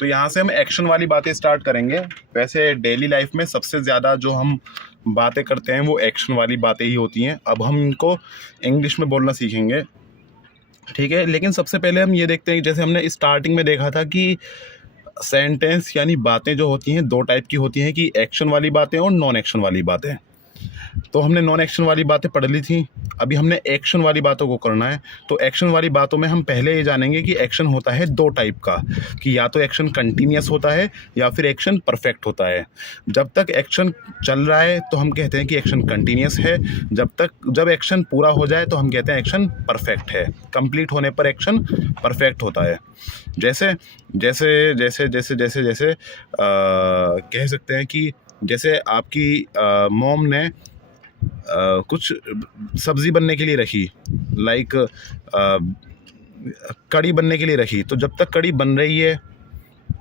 तो यहाँ से हम एक्शन वाली बातें स्टार्ट करेंगे। वैसे डेली लाइफ में सबसे ज़्यादा जो हम बातें करते हैं वो एक्शन वाली बातें ही होती हैं। अब हम इनको इंग्लिश में बोलना सीखेंगे, ठीक है। लेकिन सबसे पहले हम ये देखते हैं, जैसे हमने स्टार्टिंग में देखा था कि सेंटेंस यानी बातें जो होती हैं दो टाइप की होती हैं, कि एक्शन वाली बातें और नॉन एक्शन वाली बातें। तो हमने नॉन एक्शन वाली बातें पढ़ ली थी, अभी हमने एक्शन वाली बातों को करना है। तो एक्शन वाली बातों में हम पहले ये जानेंगे कि एक्शन होता है दो टाइप का, कि या तो एक्शन कंटिन्यूस होता है या फिर एक्शन परफेक्ट होता है। जब तक एक्शन चल रहा है तो हम कहते हैं कि एक्शन कंटिन्यूस है, जब एक्शन पूरा हो जाए तो हम कहते हैं एक्शन परफेक्ट है। कंप्लीट होने पर एक्शन परफेक्ट होता है। जैसे जैसे जैसे जैसे जैसे जैसे कह सकते हैं कि जैसे आपकी मॉम ने कुछ सब्ज़ी बनने के लिए रखी, लाइक कड़ी बनने के लिए रखी, तो जब तक कड़ी बन रही है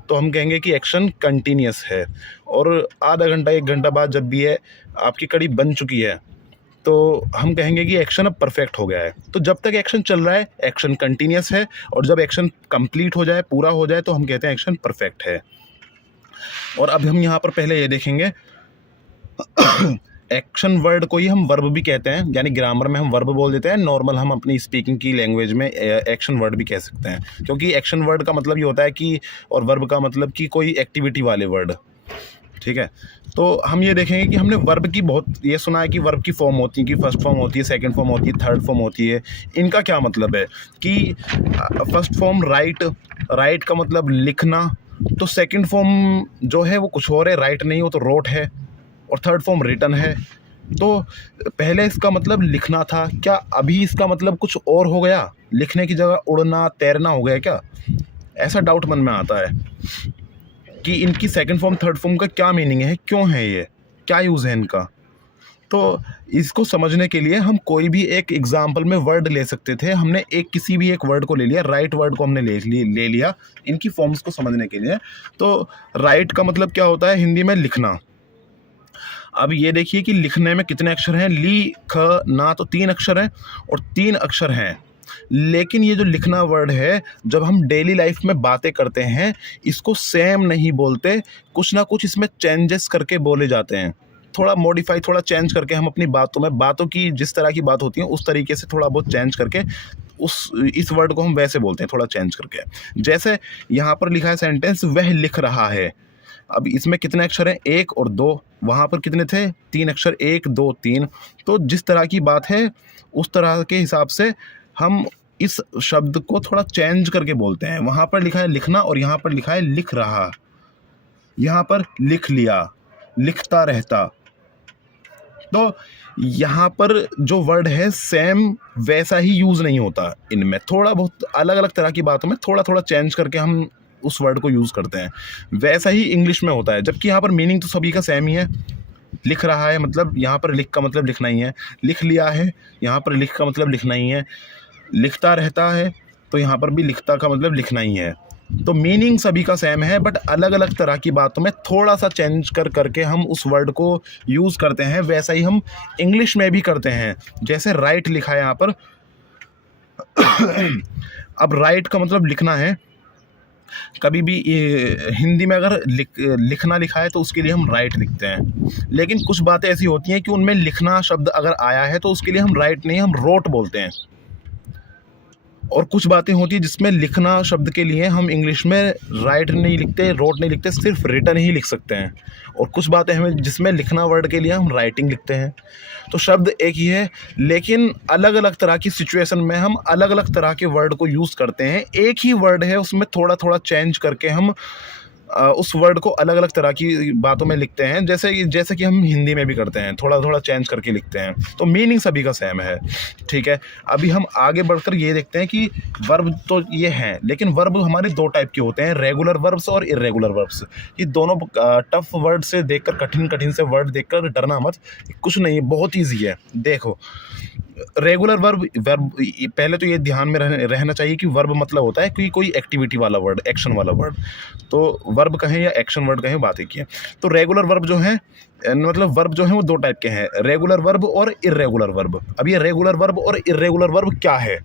तो हम कहेंगे कि एक्शन कंटिन्यूस है। और आधा घंटा एक घंटा बाद जब भी है आपकी कड़ी बन चुकी है तो हम कहेंगे कि एक्शन अब परफेक्ट हो गया है। तो जब तक एक्शन चल रहा है एक्शन कंटिन्यूस है, और जब एक्शन कंप्लीट हो जाए, पूरा हो जाए, तो हम कहते हैं एक्शन परफेक्ट है। और अब हम यहाँ पर पहले ये देखेंगे एक्शन वर्ड को ही हम वर्ब भी कहते हैं, यानी ग्रामर में हम वर्ब बोल देते हैं, नॉर्मल हम अपनी स्पीकिंग की लैंग्वेज में एक्शन वर्ड भी कह सकते हैं। क्योंकि एक्शन वर्ड का मतलब ये होता है कि, और वर्ब का मतलब कि कोई एक्टिविटी वाले वर्ड, ठीक है। तो हम ये देखेंगे कि हमने वर्ब की बहुत ये सुना है कि वर्ब की फॉर्म होती है, कि फर्स्ट फॉर्म होती है, सेकंड फॉर्म होती है, थर्ड फॉर्म होती है। इनका क्या मतलब है कि फर्स्ट फॉर्म राइट का मतलब लिखना, तो सेकंड फॉर्म जो है वो कुछ और है, राइट नहीं, वो तो रोट है, और थर्ड फॉर्म रिटन है। तो पहले इसका मतलब लिखना था, क्या अभी इसका मतलब कुछ और हो गया, लिखने की जगह उड़ना तैरना हो गया क्या? ऐसा डाउट मन में आता है कि इनकी सेकंड फॉर्म थर्ड फॉर्म का क्या मीनिंग है, क्यों है ये, क्या यूज़ है इनका। तो इसको समझने के लिए हम कोई भी एक एग्जाम्पल में वर्ड ले सकते थे। हमने किसी भी एक वर्ड को ले लिया, राइट वर्ड को हमने ले लिया इनकी फॉर्म्स को समझने के लिए। तो राइट का मतलब क्या होता है हिंदी में? लिखना। अब ये देखिए कि लिखने में कितने अक्षर हैं, ली ख ना, तो 3 अक्षर हैं, और 3 अक्षर हैं। लेकिन ये जो लिखना वर्ड है, जब हम डेली लाइफ में बातें करते हैं इसको सेम नहीं बोलते, कुछ ना कुछ इसमें चेंजेस करके बोले जाते हैं। थोड़ा मॉडिफाई, थोड़ा चेंज करके हम अपनी बातों की जिस तरह की बात होती है उस तरीके से थोड़ा बहुत चेंज करके इस वर्ड को हम वैसे बोलते हैं, थोड़ा चेंज करके। जैसे यहाँ पर लिखा है सेंटेंस, वह लिख रहा है। अब इसमें कितने अक्षर हैं? 1 और 2। वहाँ पर कितने थे? 3 अक्षर, 1 2 3। तो जिस तरह की बात है उस तरह के हिसाब से हम इस शब्द को थोड़ा चेंज करके बोलते हैं। वहाँ पर लिखा है लिखना और यहाँ पर लिखा है लिख रहा। यहाँ पर लिख लिया, लिखता रहता। तो यहाँ पर जो वर्ड है सेम वैसा ही यूज़ नहीं होता, इनमें थोड़ा बहुत अलग अलग तरह की बातों में थोड़ा थोड़ा चेंज करके हम उस वर्ड को यूज़ करते हैं। वैसा ही इंग्लिश में होता है, जबकि यहाँ पर मीनिंग तो सभी का सेम ही है। लिख रहा है मतलब यहाँ पर लिख का मतलब लिखना ही है, लिख लिया है यहाँ पर लिख का मतलब लिखना ही है, लिखता रहता है तो यहाँ पर भी लिखता का मतलब लिखना ही है। तो मीनिंग सभी का सेम है, बट अलग अलग तरह की बातों में थोड़ा सा चेंज करके हम उस वर्ड को यूज़ करते हैं। वैसा ही हम इंग्लिश में भी करते हैं। जैसे राइट लिखा है यहाँ पर अब राइट का मतलब लिखना है। कभी भी हिंदी में अगर लिखना लिखा है तो उसके लिए हम राइट लिखते हैं, लेकिन कुछ बातें ऐसी होती हैं कि उनमें लिखना शब्द अगर आया है तो उसके लिए हम राइट नहीं, हम रोट बोलते हैं। और कुछ बातें होती हैं जिसमें लिखना शब्द के लिए हम इंग्लिश में राइट नहीं लिखते, रोट नहीं लिखते, सिर्फ रिटन ही लिख सकते हैं। और कुछ बातें हमें जिसमें लिखना वर्ड के लिए हम राइटिंग लिखते हैं। तो शब्द एक ही है, लेकिन अलग अलग तरह की सिचुएशन में हम अलग अलग तरह के वर्ड को यूज़ करते हैं। एक ही वर्ड है, उसमें थोड़ा थोड़ा चेंज करके हम उस वर्ड को अलग अलग तरह की बातों में लिखते हैं, जैसे कि हम हिंदी में भी करते हैं, थोड़ा थोड़ा चेंज करके लिखते हैं। तो मीनिंग सभी का सेम है, ठीक है। अभी हम आगे बढ़कर ये देखते हैं कि वर्ब तो ये हैं, लेकिन वर्ब हमारे 2 टाइप के होते हैं, रेगुलर वर्ब्स और इर्रेगुलर वर्ब्स। ये दोनों टफ वर्ड से देखकर, कठिन से वर्ड देखकर डरना मत, कुछ नहीं, बहुत ईजी है। देखो, रेगुलर वर्ब पहले तो ये ध्यान में रहना चाहिए कि वर्ब मतलब होता है कि कोई एक्टिविटी वाला वर्ड, एक्शन वाला वर्ड। तो वर्ब कहें या एक्शन वर्ड कहें, बात एक ही है। तो रेगुलर वर्ब जो है, मतलब वर्ब जो है वो 2 टाइप के हैं, रेगुलर वर्ब और इर्रेगुलर वर्ब। अब ये रेगुलर वर्ब और इर्रेगुलर वर्ब क्या है?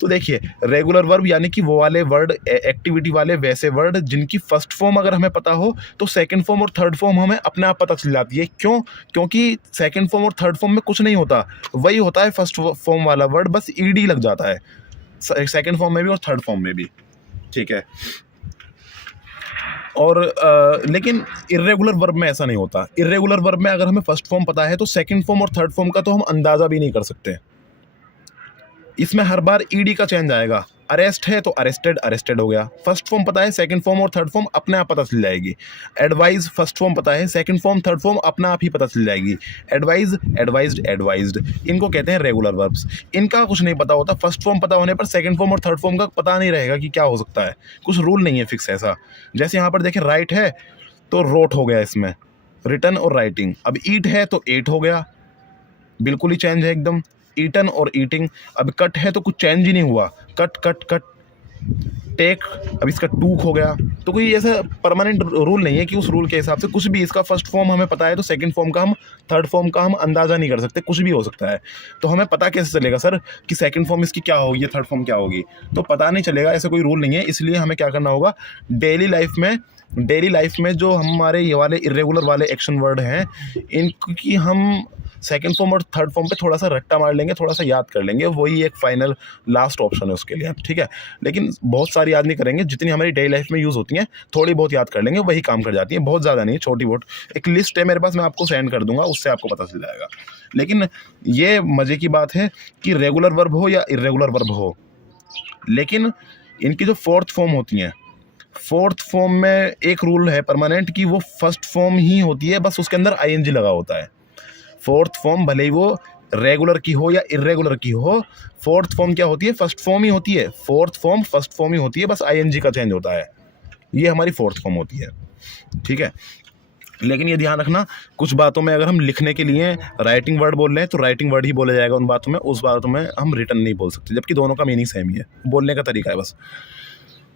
तो देखिए रेगुलर वर्ब यानी कि वो वाले वर्ड, एक्टिविटी वाले वैसे वर्ड जिनकी फर्स्ट फॉर्म अगर हमें पता हो तो सेकंड फॉर्म और थर्ड फॉर्म हमें अपने आप पता चल जाती है। क्यों? क्योंकि सेकंड फॉर्म और थर्ड फॉर्म में कुछ नहीं होता, वही होता है फर्स्ट फॉर्म वाला वर्ड, बस ईडी लग जाता है सेकंड फॉर्म में भी और थर्ड फॉर्म में भी। ठीक है। और लेकिन इर्रेगुलर वर्ब में ऐसा नहीं होता। इर्रेगुलर वर्ब में अगर हमें फर्स्ट फॉर्म पता है तो सेकंड फॉर्म और थर्ड फॉर्म का तो हम अंदाज़ा भी नहीं कर सकते। इसमें हर बार ईडी का चेंज आएगा। अरेस्ट है तो अरेस्टेड, अरेस्टेड हो गया। फर्स्ट फॉर्म पता है, सेकंड फॉर्म और थर्ड फॉर्म अपने आप पता चल जाएगी। एडवाइज फर्स्ट फॉर्म पता है, सेकंड फॉर्म थर्ड फॉर्म अपने आप ही पता चल जाएगी। एडवाइज, एडवाइज्ड, एडवाइज्ड, इनको कहते हैं रेगुलर वर्ब्स। इनका कुछ नहीं पता होता। फर्स्ट फॉर्म पता होने पर सेकंड फॉर्म और थर्ड फॉर्म का पता नहीं रहेगा कि क्या हो सकता है। कुछ रूल नहीं है फिक्स ऐसा। जैसे यहाँ पर देखें राइट है तो रोट हो गया इसमें, रिटन और राइटिंग। अब ईट है तो एट हो गया, बिल्कुल ही चेंज है एकदम। ईटन और ईटिंग। अब कट है तो कुछ चेंज ही नहीं हुआ, कट कट कट। टेक, अब इसका टूक हो गया। तो कोई ऐसा परमानेंट रूल नहीं है कि उस रूल के हिसाब से कुछ भी, इसका फर्स्ट फॉर्म हमें पता है तो सेकंड फॉर्म का हम, थर्ड फॉर्म का हम अंदाज़ा नहीं कर सकते, कुछ भी हो सकता है। तो हमें पता कैसे चलेगा सर कि सेकंड फॉर्म इसकी क्या होगी, थर्ड फॉर्म क्या होगी? तो पता नहीं चलेगा, ऐसा कोई रूल नहीं है। इसलिए हमें क्या करना होगा, डेली लाइफ में जो हमारे ये वाले इर्रेगुलर वाले एक्शन वर्ड हैं, इनकी हम सेकंड फॉर्म और थर्ड फॉर्म पे थोड़ा सा रट्टा मार लेंगे, थोड़ा सा याद कर लेंगे, वही एक फाइनल लास्ट ऑप्शन है उसके लिए। ठीक है। लेकिन बहुत सारी याद नहीं करेंगे, जितनी हमारी डेली लाइफ में यूज़ होती हैं थोड़ी बहुत याद कर लेंगे, वही काम कर जाती हैं, बहुत ज़्यादा नहीं, छोटी बहुत। एक लिस्ट है मेरे पास, मैं आपको सेंड कर दूंगा, उससे आपको पता चल जाएगा। लेकिन ये मज़े की बात है कि रेगुलर वर्ब हो या इर्रेगुलर वर्ब हो, लेकिन इनकी जो फोर्थ फॉर्म होती हैं, फोर्थ फॉर्म में एक रूल है परमानेंट कि वो फर्स्ट फॉर्म ही होती है, बस उसके अंदर आईएनजी लगा होता है। फोर्थ फॉर्म भले ही वो रेगुलर की हो या इर्रेगुलर की हो, फोर्थ फॉर्म क्या होती है, फर्स्ट फॉर्म ही होती है। फोर्थ फॉर्म फर्स्ट फॉर्म ही होती है, बस आईएनजी का चेंज होता है। ये हमारी फोर्थ फॉर्म होती है। ठीक है। लेकिन ये ध्यान रखना, कुछ बातों में अगर हम लिखने के लिए राइटिंग वर्ड बोल रहे हैं तो राइटिंग वर्ड ही बोला जाएगा उन बातों में, उस बातों में हम रिटर्न नहीं बोल सकते, जबकि दोनों का मीनिंग सेम ही है, बोलने का तरीका है बस।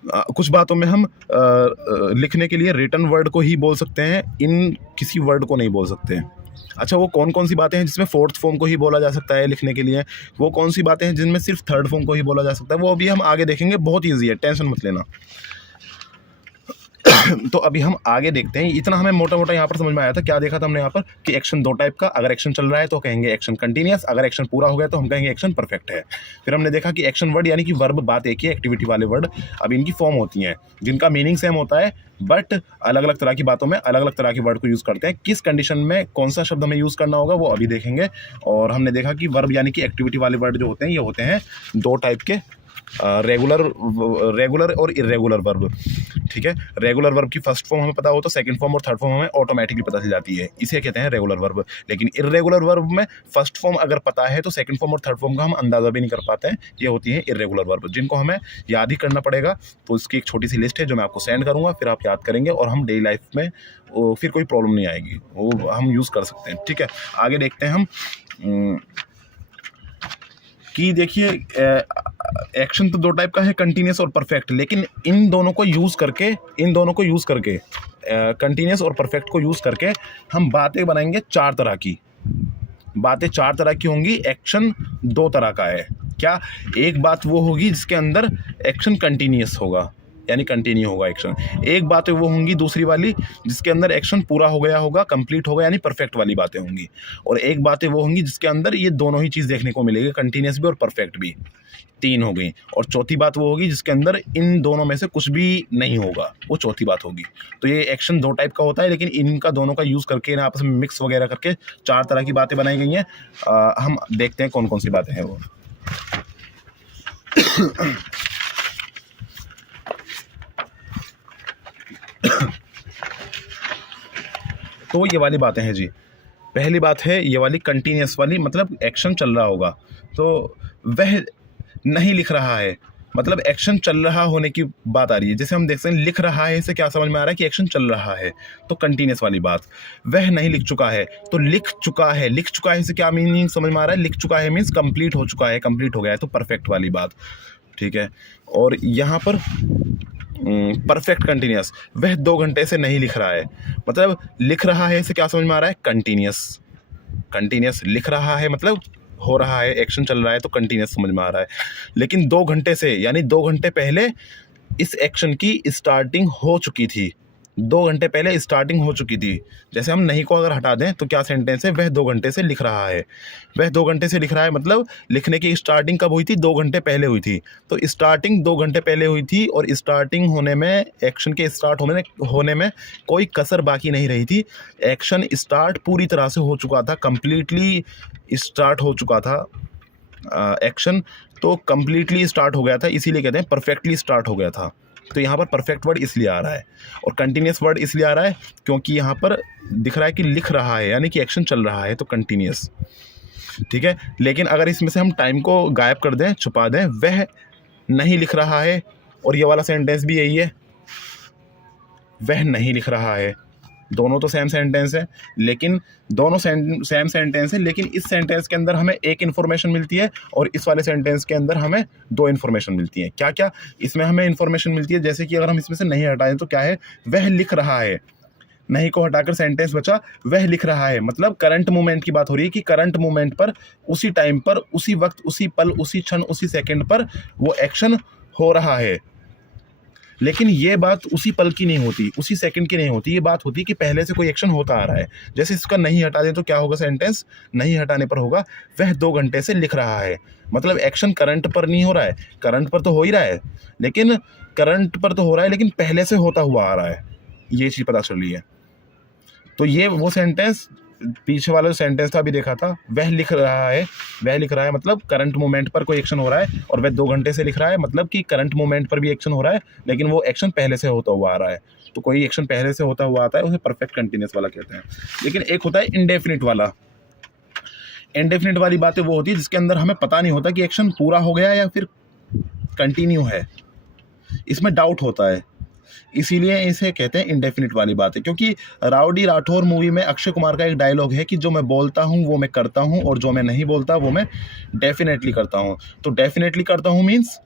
कुछ बातों में हम लिखने के लिए रिटर्न वर्ड को ही बोल सकते हैं, इन किसी वर्ड को नहीं बोल सकते हैं। अच्छा, वो कौन कौन सी बातें हैं जिसमें फोर्थ फॉर्म को ही बोला जा सकता है लिखने के लिए, वो कौन सी बातें हैं जिनमें सिर्फ थर्ड फॉर्म को ही बोला जा सकता है, वो अभी हम आगे देखेंगे। बहुत ईजी है, टेंशन मत लेना। तो अभी हम आगे देखते हैं। इतना हमें मोटा मोटा यहाँ पर समझ में आया था। क्या देखा था हमने यहाँ पर कि एक्शन दो टाइप का, अगर एक्शन चल रहा है तो कहेंगे एक्शन कंटिन्यूअस, अगर एक्शन पूरा हो गया तो हम कहेंगे एक्शन परफेक्ट है। फिर हमने देखा कि एक्शन वर्ड यानी कि वर्ब, बात एक ही, एक्टिविटी वाले वर्ड, अब इनकी फॉर्म होती हैं जिनका मीनिंग सेम होता है, बट अलग अलग तरह की बातों में अलग अलग तरह के वर्ड को यूज़ करते हैं। किस कंडीशन में कौन सा शब्द हमें यूज़ करना होगा वो अभी देखेंगे। और हमने देखा कि वर्ब यानी कि एक्टिविटी वाले वर्ड जो होते हैं, ये होते हैं दो टाइप के, रेगुलर और इर्रेगुलर वर्ब। ठीक है। रेगुलर वर्ब की फर्स्ट फॉर्म हमें पता हो तो सेकंड फॉर्म और थर्ड फॉर्म हमें ऑटोमेटिकली पता चल जाती है, इसे कहते हैं रेगुलर वर्ब। लेकिन इर्रेगुलर वर्ब में फर्स्ट फॉर्म अगर पता है तो सेकंड फॉर्म और थर्ड फॉर्म का हम अंदाज़ा भी नहीं कर पाते हैं, ये होती है इर्रेगुलर वर्ब, जिनको हमें याद ही करना पड़ेगा। तो इसकी एक छोटी सी लिस्ट है जो मैं आपको सेंड करूँगा, फिर आप याद करेंगे और हम डेली लाइफ में फिर कोई प्रॉब्लम नहीं आएगी, वो हम यूज़ कर सकते हैं। ठीक है। आगे देखते हैं हम कि देखिए एक्शन तो दो टाइप का है, कंटिन्यूस और परफेक्ट, लेकिन इन दोनों को यूज़ करके कंटिन्यूस और परफेक्ट को यूज़ करके हम बातें बनाएंगे चार तरह की। बातें चार तरह की होंगी, एक्शन दो तरह का है। क्या? एक बात वो होगी जिसके अंदर एक्शन कंटिन्यूस होगा, यानी कंटिन्यू होगा एक्शन। एक बातें वो होंगी दूसरी वाली जिसके अंदर एक्शन पूरा हो गया होगा, कंप्लीट होगा, यानी परफेक्ट वाली बातें होंगी। और एक बातें वो होंगी जिसके अंदर ये दोनों ही चीज़ देखने को मिलेगी, कंटिन्यूस भी और परफेक्ट भी। तीन हो गई। और चौथी बात वो होगी जिसके अंदर इन दोनों में से कुछ भी नहीं होगा, वो चौथी बात होगी। तो ये एक्शन दो टाइप का होता है, लेकिन इनका दोनों का यूज़ करके ना आपस में मिक्स वगैरह करके चार तरह की बातें बनाई गई हैं। हम देखते हैं कौन कौन सी बातें हैं वो। तो ये वाली बातें हैं जी। पहली बात है ये वाली कंटिन्यूस वाली, मतलब एक्शन चल रहा होगा तो वह नहीं लिख रहा है, मतलब एक्शन चल रहा होने की बात आ रही है। जैसे हम देखते हैं लिख रहा है, इससे क्या समझ में आ रहा है कि एक्शन चल रहा है, तो कंटिन्यूस वाली बात। वह नहीं लिख चुका है तो लिख चुका है, लिख चुका है इससे क्या मीनिंग समझ में आ रहा है, लिख चुका है मीन्स कंप्लीट हो चुका है, कंप्लीट हो गया है, तो परफेक्ट वाली बात। ठीक है। और यहाँ पर परफेक्ट कंटिन्यूस, वह 2 घंटे से नहीं लिख रहा है, मतलब लिख रहा है इससे क्या समझ में आ रहा है, कंटिन्यूस। कंटिन्यूस लिख रहा है मतलब हो रहा है, एक्शन चल रहा है, तो कंटिन्यूस समझ में आ रहा है। लेकिन 2 घंटे से, यानी 2 घंटे पहले इस एक्शन की स्टार्टिंग हो चुकी थी, 2 घंटे पहले स्टार्टिंग हो चुकी थी। जैसे हम नहीं को अगर हटा दें तो क्या सेंटेंस है, वह 2 घंटे से लिख रहा है। वह 2 घंटे से लिख रहा है मतलब लिखने की स्टार्टिंग कब हुई थी, 2 घंटे पहले हुई थी। तो स्टार्टिंग 2 घंटे पहले हुई थी और स्टार्टिंग होने में, एक्शन के स्टार्ट होने में कोई कसर बाकी नहीं रही थी। एक्शन स्टार्ट पूरी तरह से हो चुका था, कंप्लीटली स्टार्ट हो चुका था एक्शन, तो कंप्लीटली स्टार्ट हो गया था, इसीलिए कहते हैं परफेक्टली स्टार्ट हो गया था। तो यहाँ पर परफेक्ट वर्ड इसलिए आ रहा है, और कंटिन्यूस वर्ड इसलिए आ रहा है क्योंकि यहाँ पर दिख रहा है कि लिख रहा है, यानी कि एक्शन चल रहा है, तो कंटिन्यूस। ठीक है, लेकिन अगर इसमें से हम टाइम को गायब कर दें, छुपा दें, वह नहीं लिख रहा है, और ये वाला सेंटेंस भी यही है, वह नहीं लिख रहा है। दोनों तो सेम सेंटेंस है, लेकिन दोनों सेम सेंटेंस है, लेकिन इस सेंटेंस के अंदर हमें एक इन्फॉर्मेशन मिलती है और इस वाले सेंटेंस के अंदर हमें 2 इन्फॉर्मेशन मिलती है। क्या क्या इसमें हमें इन्फॉर्मेशन मिलती है, जैसे कि अगर हम इसमें से नहीं हटाएं तो क्या है, वह लिख रहा है। नहीं को हटाकर सेंटेंस बचा, वह लिख रहा है, मतलब करंट मोमेंट की बात हो रही है कि करंट मोमेंट पर, उसी टाइम पर, उसी वक्त, उसी पल, उसी क्षण, उसी सेकंड पर वो एक्शन हो रहा है। लेकिन ये बात उसी पल की नहीं होती, उसी सेकंड की नहीं होती, ये बात होती है कि पहले से कोई एक्शन होता आ रहा है। जैसे इसका नहीं हटा दें तो क्या होगा, सेंटेंस नहीं हटाने पर होगा, वह 2 घंटे से लिख रहा है। मतलब एक्शन करंट पर नहीं हो रहा है, करंट पर तो हो ही रहा है, लेकिन करंट पर तो हो रहा है लेकिन पहले से होता हुआ आ रहा है, ये चीज़ पता चल रही है। तो ये वो सेंटेंस, पीछे वाला जो सेंटेंस था अभी देखा था, वह लिख रहा है, वह लिख रहा है मतलब करंट मोमेंट पर कोई एक्शन हो रहा है, और वह 2 घंटे से लिख रहा है मतलब कि करंट मोमेंट पर भी एक्शन हो रहा है, लेकिन वो एक्शन पहले से होता हुआ आ रहा है। तो कोई एक्शन पहले से होता हुआ आता है, उसे परफेक्ट कंटिन्यूस वाला कहते हैं। लेकिन एक होता है इंडेफिनिट वाला। इंडेफिनिट वाली बातें वो होती है जिसके अंदर हमें पता नहीं होता कि एक्शन पूरा हो गया या फिर कंटिन्यू है, इसमें डाउट होता है, इसीलिए इसे कहते हैं इंडेफिनिट वाली बात है। क्योंकि राउडी राठौर मूवी में अक्षय कुमार का एक डायलॉग है कि जो मैं बोलता हूँ वो मैं करता हूँ, और जो मैं नहीं बोलता वो मैं डेफिनेटली करता हूँ। तो डेफिनेटली करता हूँ मीन्स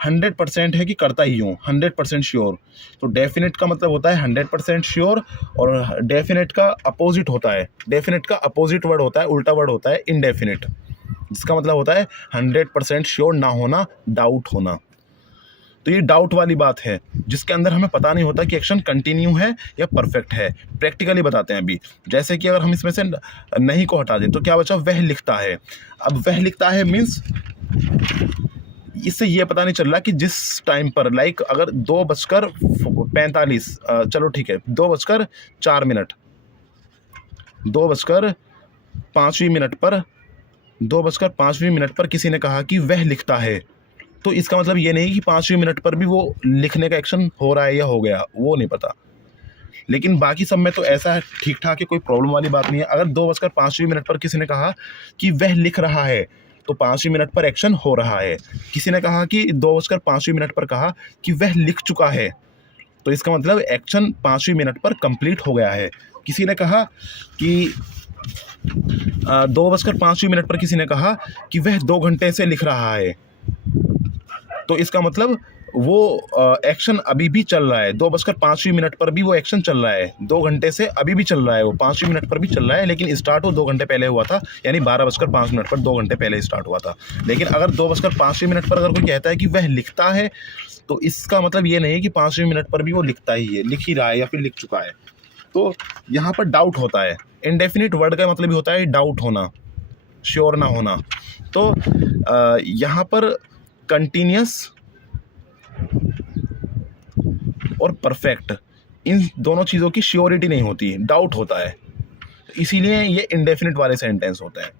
100% है कि करता ही हूँ, 100% श्योर। तो डेफिनेट का मतलब होता है 100% श्योर, और डेफिनेट का अपोजिट होता है, डेफिनेट का अपोजिट वर्ड होता है, उल्टा वर्ड होता है इनडेफिनेट, जिसका मतलब होता है 100% श्योर ना होना, डाउट होना। तो ये डाउट वाली बात है जिसके अंदर हमें पता नहीं होता कि एक्शन कंटिन्यू है या परफेक्ट है। प्रैक्टिकली बताते हैं अभी, जैसे कि अगर हम इसमें से नहीं को हटा दें तो क्या बचा, वह लिखता है। अब वह लिखता है मीन्स इससे ये पता नहीं चल रहा कि जिस टाइम पर, लाइक अगर 2:45, चलो ठीक है 2:04, 2:05 पर, 2:05 पर किसी ने कहा कि वह लिखता है, तो इसका मतलब ये नहीं कि 5वें मिनट पर भी वो लिखने का एक्शन हो रहा है या हो गया, वो नहीं पता। लेकिन बाकी सब में तो ऐसा है, ठीक ठाक है, कोई प्रॉब्लम वाली बात नहीं है। अगर 2:05 पर किसी ने कहा कि वह लिख रहा है, तो 5वें मिनट पर एक्शन हो रहा है। किसी ने कहा कि 2:05 पर कहा कि वह लिख चुका है, तो इसका मतलब एक्शन 5वें मिनट पर कंप्लीट हो गया है। किसी ने कहा कि 2:05 पर किसी ने कहा कि वह 2 घंटे से लिख रहा है, तो इसका मतलब वो एक्शन अभी भी चल रहा है। 2:05 पर भी वो एक्शन चल रहा है, 2 घंटे से अभी भी चल रहा है, वो 5वें मिनट पर भी चल रहा है, लेकिन स्टार्ट वो 2 घंटे पहले हुआ था, यानी 12:05 पर 2 घंटे पहले स्टार्ट हुआ था। लेकिन अगर 2:05 पर अगर कोई कहता है कि वह लिखता है, तो इसका मतलब ये नहीं है कि 5वें मिनट पर भी वो लिखता ही है, लिख ही रहा है या फिर लिख चुका है। तो यहाँ पर डाउट होता है। इंडेफिनिट वर्ड का मतलब ही होता है डाउट होना, श्योर ना होना। तो यहाँ पर कंटिन्यूस और परफेक्ट, इन दोनों चीज़ों की श्योरिटी नहीं होती, डाउट होता है, इसीलिए ये इंडेफिनिट वाले सेंटेंस होते हैं।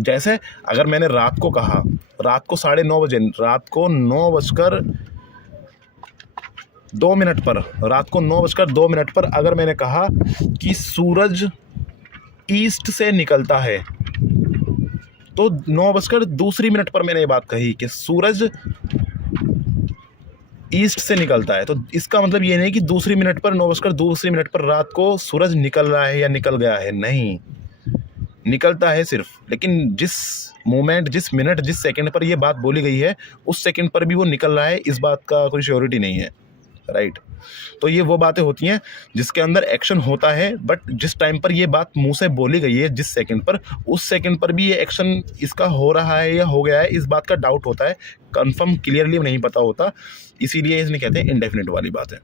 जैसे अगर मैंने रात को कहा, रात को 9:30 बजे, रात को 9:02 पर, रात को 9:02 पर अगर मैंने कहा कि सूरज ईस्ट से निकलता है, तो 9:02 पर मैंने ये बात कही कि सूरज ईस्ट से निकलता है, तो इसका मतलब ये नहीं कि 2 पर 9:02 पर रात को सूरज निकल रहा है या निकल गया है, नहीं, निकलता है सिर्फ, लेकिन जिस मोमेंट, जिस मिनट, जिस सेकंड पर ये बात बोली गई है, उस सेकंड पर भी वो निकल रहा है, इस बात का कोई श्योरिटी नहीं है। राइट। तो ये वो बातें होती हैं जिसके अंदर एक्शन होता है, बट जिस टाइम पर ये बात मुंह से बोली गई है, जिस सेकंड पर, उस सेकंड पर भी ये एक्शन इसका हो रहा है या हो गया है, इस बात का डाउट होता है, कंफर्म क्लियरली नहीं पता होता, इसीलिए इसने कहते हैं इंडेफिनिट वाली बात है।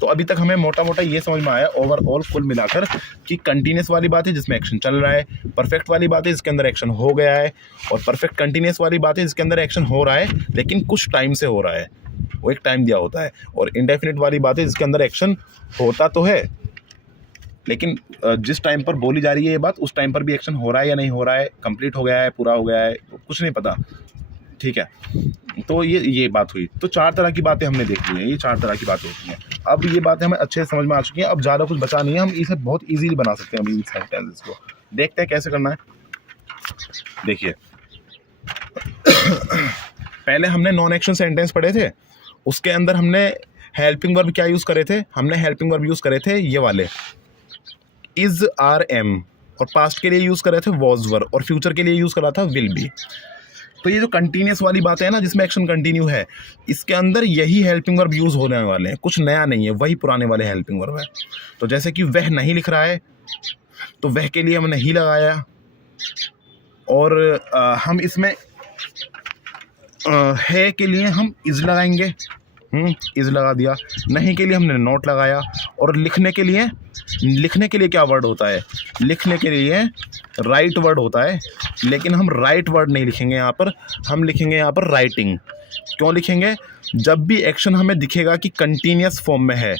तो अभी तक हमें मोटा मोटा ये समझ में आया ओवरऑल कुल मिलाकर कि कंटिन्यूस वाली बात है जिसमें एक्शन चल रहा है, परफेक्ट वाली बात है जिसके अंदर एक्शन हो गया है, और परफेक्ट कंटिन्यूस वाली बात है जिसके अंदर एक्शन हो रहा है लेकिन कुछ टाइम से हो रहा है, वो एक टाइम दिया होता है, और इंडेफिनिट वाली बात है जिसके अंदर एक्शन होता तो है लेकिन जिस टाइम पर बोली जा रही है ये बात, उस टाइम पर भी एक्शन हो रहा है या नहीं हो रहा है, कंप्लीट हो गया है, पूरा हो गया है, कुछ नहीं पता। ठीक है, तो ये बात हुई। तो 4 तरह की बातें हमने देख ली हैं, ये 4 तरह की बातें होती हैं। अब ये बातें हमें अच्छे से समझ में आ चुकी हैं, अब ज़्यादा कुछ बचा नहीं है, हम इसे बहुत इजीली बना सकते हैं। अभी इन सेंटेंसेस को देखते हैं कैसे करना है। देखिए पहले हमने नॉन एक्शन सेंटेंस पढ़े थे, उसके अंदर हमने हेल्पिंग वर्ब क्या यूज़ करे थे, हमने हेल्पिंग वर्ब यूज़ करे थे ये वाले इज़, आर, एम, और पास्ट के लिए यूज़ करे थे वॉज वर, और फ्यूचर के लिए यूज़ करा था विल बी। तो ये जो कंटिन्यूस वाली बात है ना, जिसमें एक्शन कंटिन्यू है, इसके अंदर यही हेल्पिंग वर्ब यूज़ होने वाले हैं, कुछ नया नहीं है, वही पुराने वाले हेल्पिंग वर्ब है। तो जैसे कि वह नहीं लिख रहा है, तो वह के लिए हम नहीं लगाया, और हम इसमें है के लिए हम इज़ लगाएंगे, इज़ लगा दिया। नहीं के लिए हमने नॉट लगाया, और लिखने के लिए क्या वर्ड होता है, लिखने के लिए राइट वर्ड होता है, लेकिन हम राइट वर्ड नहीं लिखेंगे यहाँ पर, हम लिखेंगे यहाँ पर राइटिंग। क्यों लिखेंगे? जब भी एक्शन हमें दिखेगा कि कंटिन्यूस फॉर्म में है,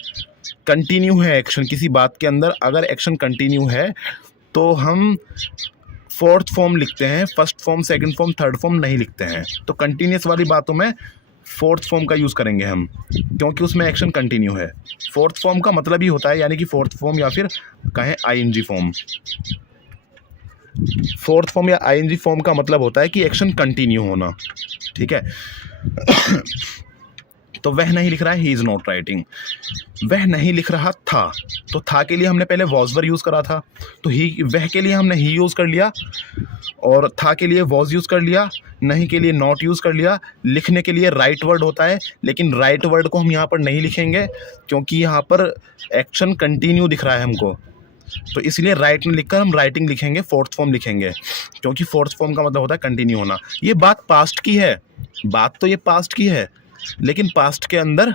कंटिन्यू है एक्शन किसी बात के अंदर, अगर एक्शन कंटिन्यू है तो हम फोर्थ फॉर्म लिखते हैं, first form, second form, third form नहीं लिखते हैं। तो कंटिन्यूस वाली बातों में फोर्थ फॉर्म का यूज़ करेंगे हम, क्योंकि उसमें एक्शन कंटिन्यू है। फोर्थ फॉर्म का मतलब ही होता है, यानी कि फोर्थ फॉर्म या फिर कहें आईएनजी फॉर्म, फोर्थ फॉर्म या आईएनजी फॉर्म का मतलब होता है कि एक्शन कंटिन्यू होना। ठीक है। तो वह नहीं लिख रहा है, ही इज़ नॉट राइटिंग। वह नहीं लिख रहा था, तो था के लिए हमने पहले वॉज वर यूज़ करा था, तो ही, वह के लिए हमने ही यूज़ कर लिया, और था के लिए वॉज यूज़ कर लिया, नहीं के लिए नॉट यूज़ कर लिया। लिखने के लिए राइट वर्ड होता है, लेकिन राइट वर्ड को हम यहाँ पर नहीं लिखेंगे क्योंकि यहाँ पर एक्शन कंटिन्यू दिख रहा है हमको, तो इसलिए राइट में लिखकर हम राइटिंग लिखेंगे, फोर्थ फॉर्म लिखेंगे, क्योंकि फोर्थ फॉर्म का मतलब होता है कंटिन्यू होना। ये बात पास्ट की है, बात तो ये पास्ट की है, लेकिन पास्ट के अंदर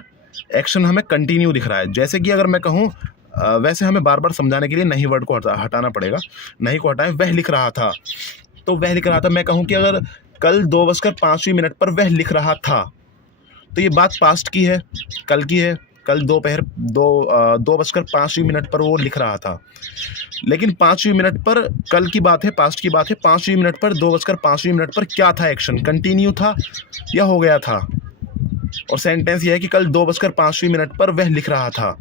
एक्शन हमें कंटिन्यू दिख रहा है। जैसे कि अगर मैं कहूँ, वैसे हमें बार बार समझाने के लिए नहीं वर्ड को हटाना पड़ेगा, नहीं को हटाएं। वह लिख रहा था, तो वह लिख रहा था, मैं कहूँ कि अगर कल 2:05 पर वह लिख रहा था, तो ये बात पास्ट की है, कल की है, कल दोपहर 2:05 पर वो लिख रहा था। लेकिन 5वीं मिनट पर कल की बात है, पास्ट की बात है, 5वीं मिनट पर 2:05 पर क्या था एक्शन, कंटिन्यू था या हो गया था? और सेंटेंस ये है कि कल 2:05 पर वह लिख रहा था,